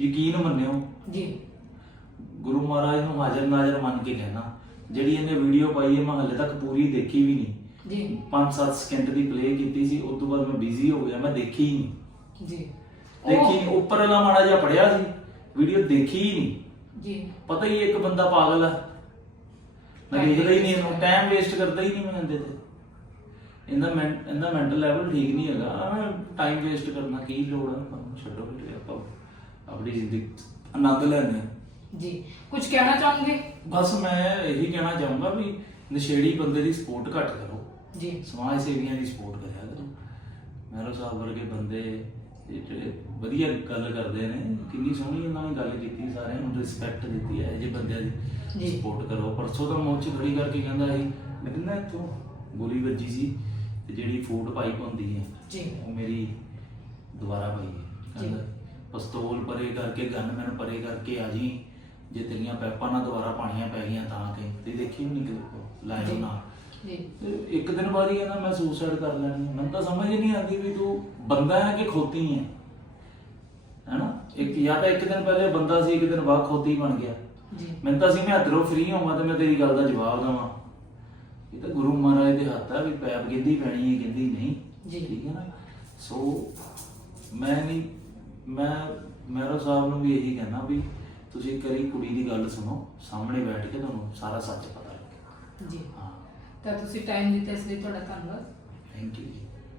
ਯਕੀਨ ਮੰਨਿਓ। ਜੀ। ਗੁਰੂ ਮਹਾਰਾਜ ਨੂੰ ਹਾਜ਼ਰ ਨਾਜ਼ਰ ਮੰਨ ਕੇ ਕਹਿਣਾ। ਜਿਹੜੀ ਇਹਨੇ ਵੀਡੀਓ ਪਾਈ ਹੈ ਮੈਂ ਹਲੇ ਤੱਕ ਪੂਰੀ ਦੇਖੀ ਵੀ ਨਹੀਂ। ਜੀ। 5-7 ਸਕਿੰਟ ਦੀ ਪਲੇ ਕੀਤੀ ਸੀ ਉਸ ਤੋਂ ਬਾਅਦ ਮੈਂ ਬਿਜ਼ੀ ਹੋ ਗਿਆ ਮੈਂ ਦੇਖੀ ਹੀ ਨਹੀਂ। ਜੀ। ਦੇਖੀ ਨਹੀਂ ਉੱਪਰ ਵਾਲਾ ਮਾੜਾ ਜਿਹਾ ਪੜਿਆ ਸੀ ਵੀਡੀਓ ਦੇਖੀ ਹੀ ਨਹੀਂ। ਜੀ। ਪਤਾ ਹੀ ਇੱਕ ਬੰਦਾ ਪਾਗਲ ਹੈ ਮੈਂ Time ਦੇਖਦਾ ਹੀ ਨਹੀਂ waste ਇਹਨੂੰ ਟਾਈਮ ਵੇਸਟ ਕਰਦਾ ਹੀ ਨਹੀਂ ਮੈਂ ਇਹਦੇ ਤੇ। ਇਹਦਾ ਮੈਂ ਇਹਦਾ ਮੈਂਟਲ ਲੈਵਲ ਠੀਕ ਨਹੀਂ ਹੈਗਾ। ਟਾਈਮ ਵੇਸਟ ਕਰਨਾ ਕੀ ਲੋੜ ਹੈ ਤੁਹਾਨੂੰ ਛੱਡੋ ਫਿਰ ਆਪਾਂ ਆਪਣੀ ਜ਼ਿੰਦਗੀ ਆਨੰਦ ਲੈਣੇ ਜੀ। ਕੁਝ ਕਹਿਣਾ ਚਾਹੋਗੇ? ਬਸ ਮੈਂ ਇਹੀ ਕਹਿਣਾ ਚਾਹੂੰਗਾ ਵੀ ਨਸ਼ੇੜੀ ਬੰਦੇ ਦੀ ਸਪੋਰਟ ਘੱਟ ਕਰੋ। ਜੀ। ਸਮਾਜ ਸੇਵੀਆਂ ਦੀ ਸਪੋਰਟ ਕਰਿਆ ਕਰੋ। ਮਹਿਰੋ ਸਾਹਿਬ ਵਰਗੇ ਬੰਦੇ ਇਹ ਜਿਹੜੇ ਵਧੀਆ ਗੱਲ ਕਰਦੇ ਨੇ ਕਿੰਨੀ ਸੋਹਣੀ ਇਹਨਾਂ ਨੇ ਗੱਲ ਕੀਤੀ ਸਾਰਿਆਂ ਨੂੰ ਰਿਸਪੈਕਟ ਦਿੱਤੀ ਹੈ ਜੇ ਬੰਦਿਆਂ। ਦੀ ਸਪੋਰਟ ਕਰੋ। ਪਰਸੋਂ ਦਾ ਮੌਚ ਖੜੀ ਕਰਕੇ ਕਹਿੰਦਾ ਸੀ ਮੈਂ ਕਹਿੰਦਾ ਇੱਥੋਂ ਗੋਲੀ ਵੱਜੀ ਸੀ ਤੇ ਜਿਹੜੀ ਫੂਡ ਪਾਈਪ ਹੁੰਦੀ ਹੈ ਜੀ। ਉਹ ਮੇਰੀ ਦੁਬਾਰਾ ਪਈ ਹੈ। ਕਹਿੰਦਾ ਪਿਸਤੌਲ ਪਰੇ ਕਰਕੇ ਗਨ ਮੈਨ ਪਰੇ ਕਰਕੇ ਆ ਜੀ। ਜੇ ਤੇਰੀਆਂ ਪੈਪਾਂ ਨਾਲ ਦੁਬਾਰਾ ਪਾਣੀਆਂ ਪੈ ਗਈਆਂ ਤਾਂ ਕਿ ਤੇ ਦੇਖੀ ਵੀ ਨਿਕਲ ਲਾਇਓ। ਨਾ। ਜੀ। ਤੇ ਇੱਕ ਦਿਨ ਬਾਅਦ ਹੀ ਕਹਿੰਦਾ ਮੈਂ ਸੁਸਾਈਡ ਕਰ ਲੈਣੀ ਹੈ। ਮੈਨੂੰ ਤਾਂ ਸਮਝ ਹੀ ਨਹੀਂ ਆਉਂਦੀ ਵੀ ਤੂੰ ਬੰਦਾ ਹੈ ਕਿ ਖੋਤੀ ਹੈ? ਹੈਨਾ? ਇੱਕ ਜਾਂ ਤਾਂ ਇੱਕ ਦਿਨ ਪਹਿਲੇ ਬੰਦਾ ਸੀ ਇੱਕ ਦਿਨ ਬਾਅਦ ਖੋਤੀ ਬਣ ਗਿਆ। ਜੀ। ਮੈਨੂੰ ਤਾਂ ਸੀ ਮੈਂ ਅਧਰੋਂ ਫ੍ਰੀ ਹੋਵਾਂ ਤੇ ਮੈਂ ਤੇਰੀ ਗੱਲ ਦਾ ਜਵਾਬ ਦਵਾਂ। ਇਹ ਤਾਂ ਗੁਰੂ ਮਹਾਰਾਜ ਦੇ ਹੱਥ ਆ ਵੀ ਪੈਪ ਕਹਿੰਦੀ ਪੈਣੀ ਹੈ ਕਹਿੰਦੀ ਨਹੀਂ। ਜੀ। ਠੀਕ ਹੈ ਨਾ? ਸੋ ਮੈਂ ਨਹੀਂ ਮੈਂ ਮੈਰੋ ਸਾਹਿਬ ਨੂੰ ਵੀ ਇਹੀ ਕਹਿਣਾ ਵੀ ਤੁਸੀਂ ਕਰੀ ਕੁੜੀ ਦੀ ਗੱਲ ਸੁਣੋ ਸਾਹਮਣੇ ਬੈਠ ਕੇ ਤੁਹਾਨੂੰ ਸਾਰਾ ਸੱਚ ਪਤਾ ਲੱਗੇ ਜੀ। ਹਾਂ। ਤਾਂ ਤੁਸੀਂ ਟਾਈਮ ਦਿੱਤਾ ਇਸ ਲਈ ਤੁਹਾਡਾ ਧੰਨਵਾਦ ਥੈਂਕ ਯੂ ਜੀ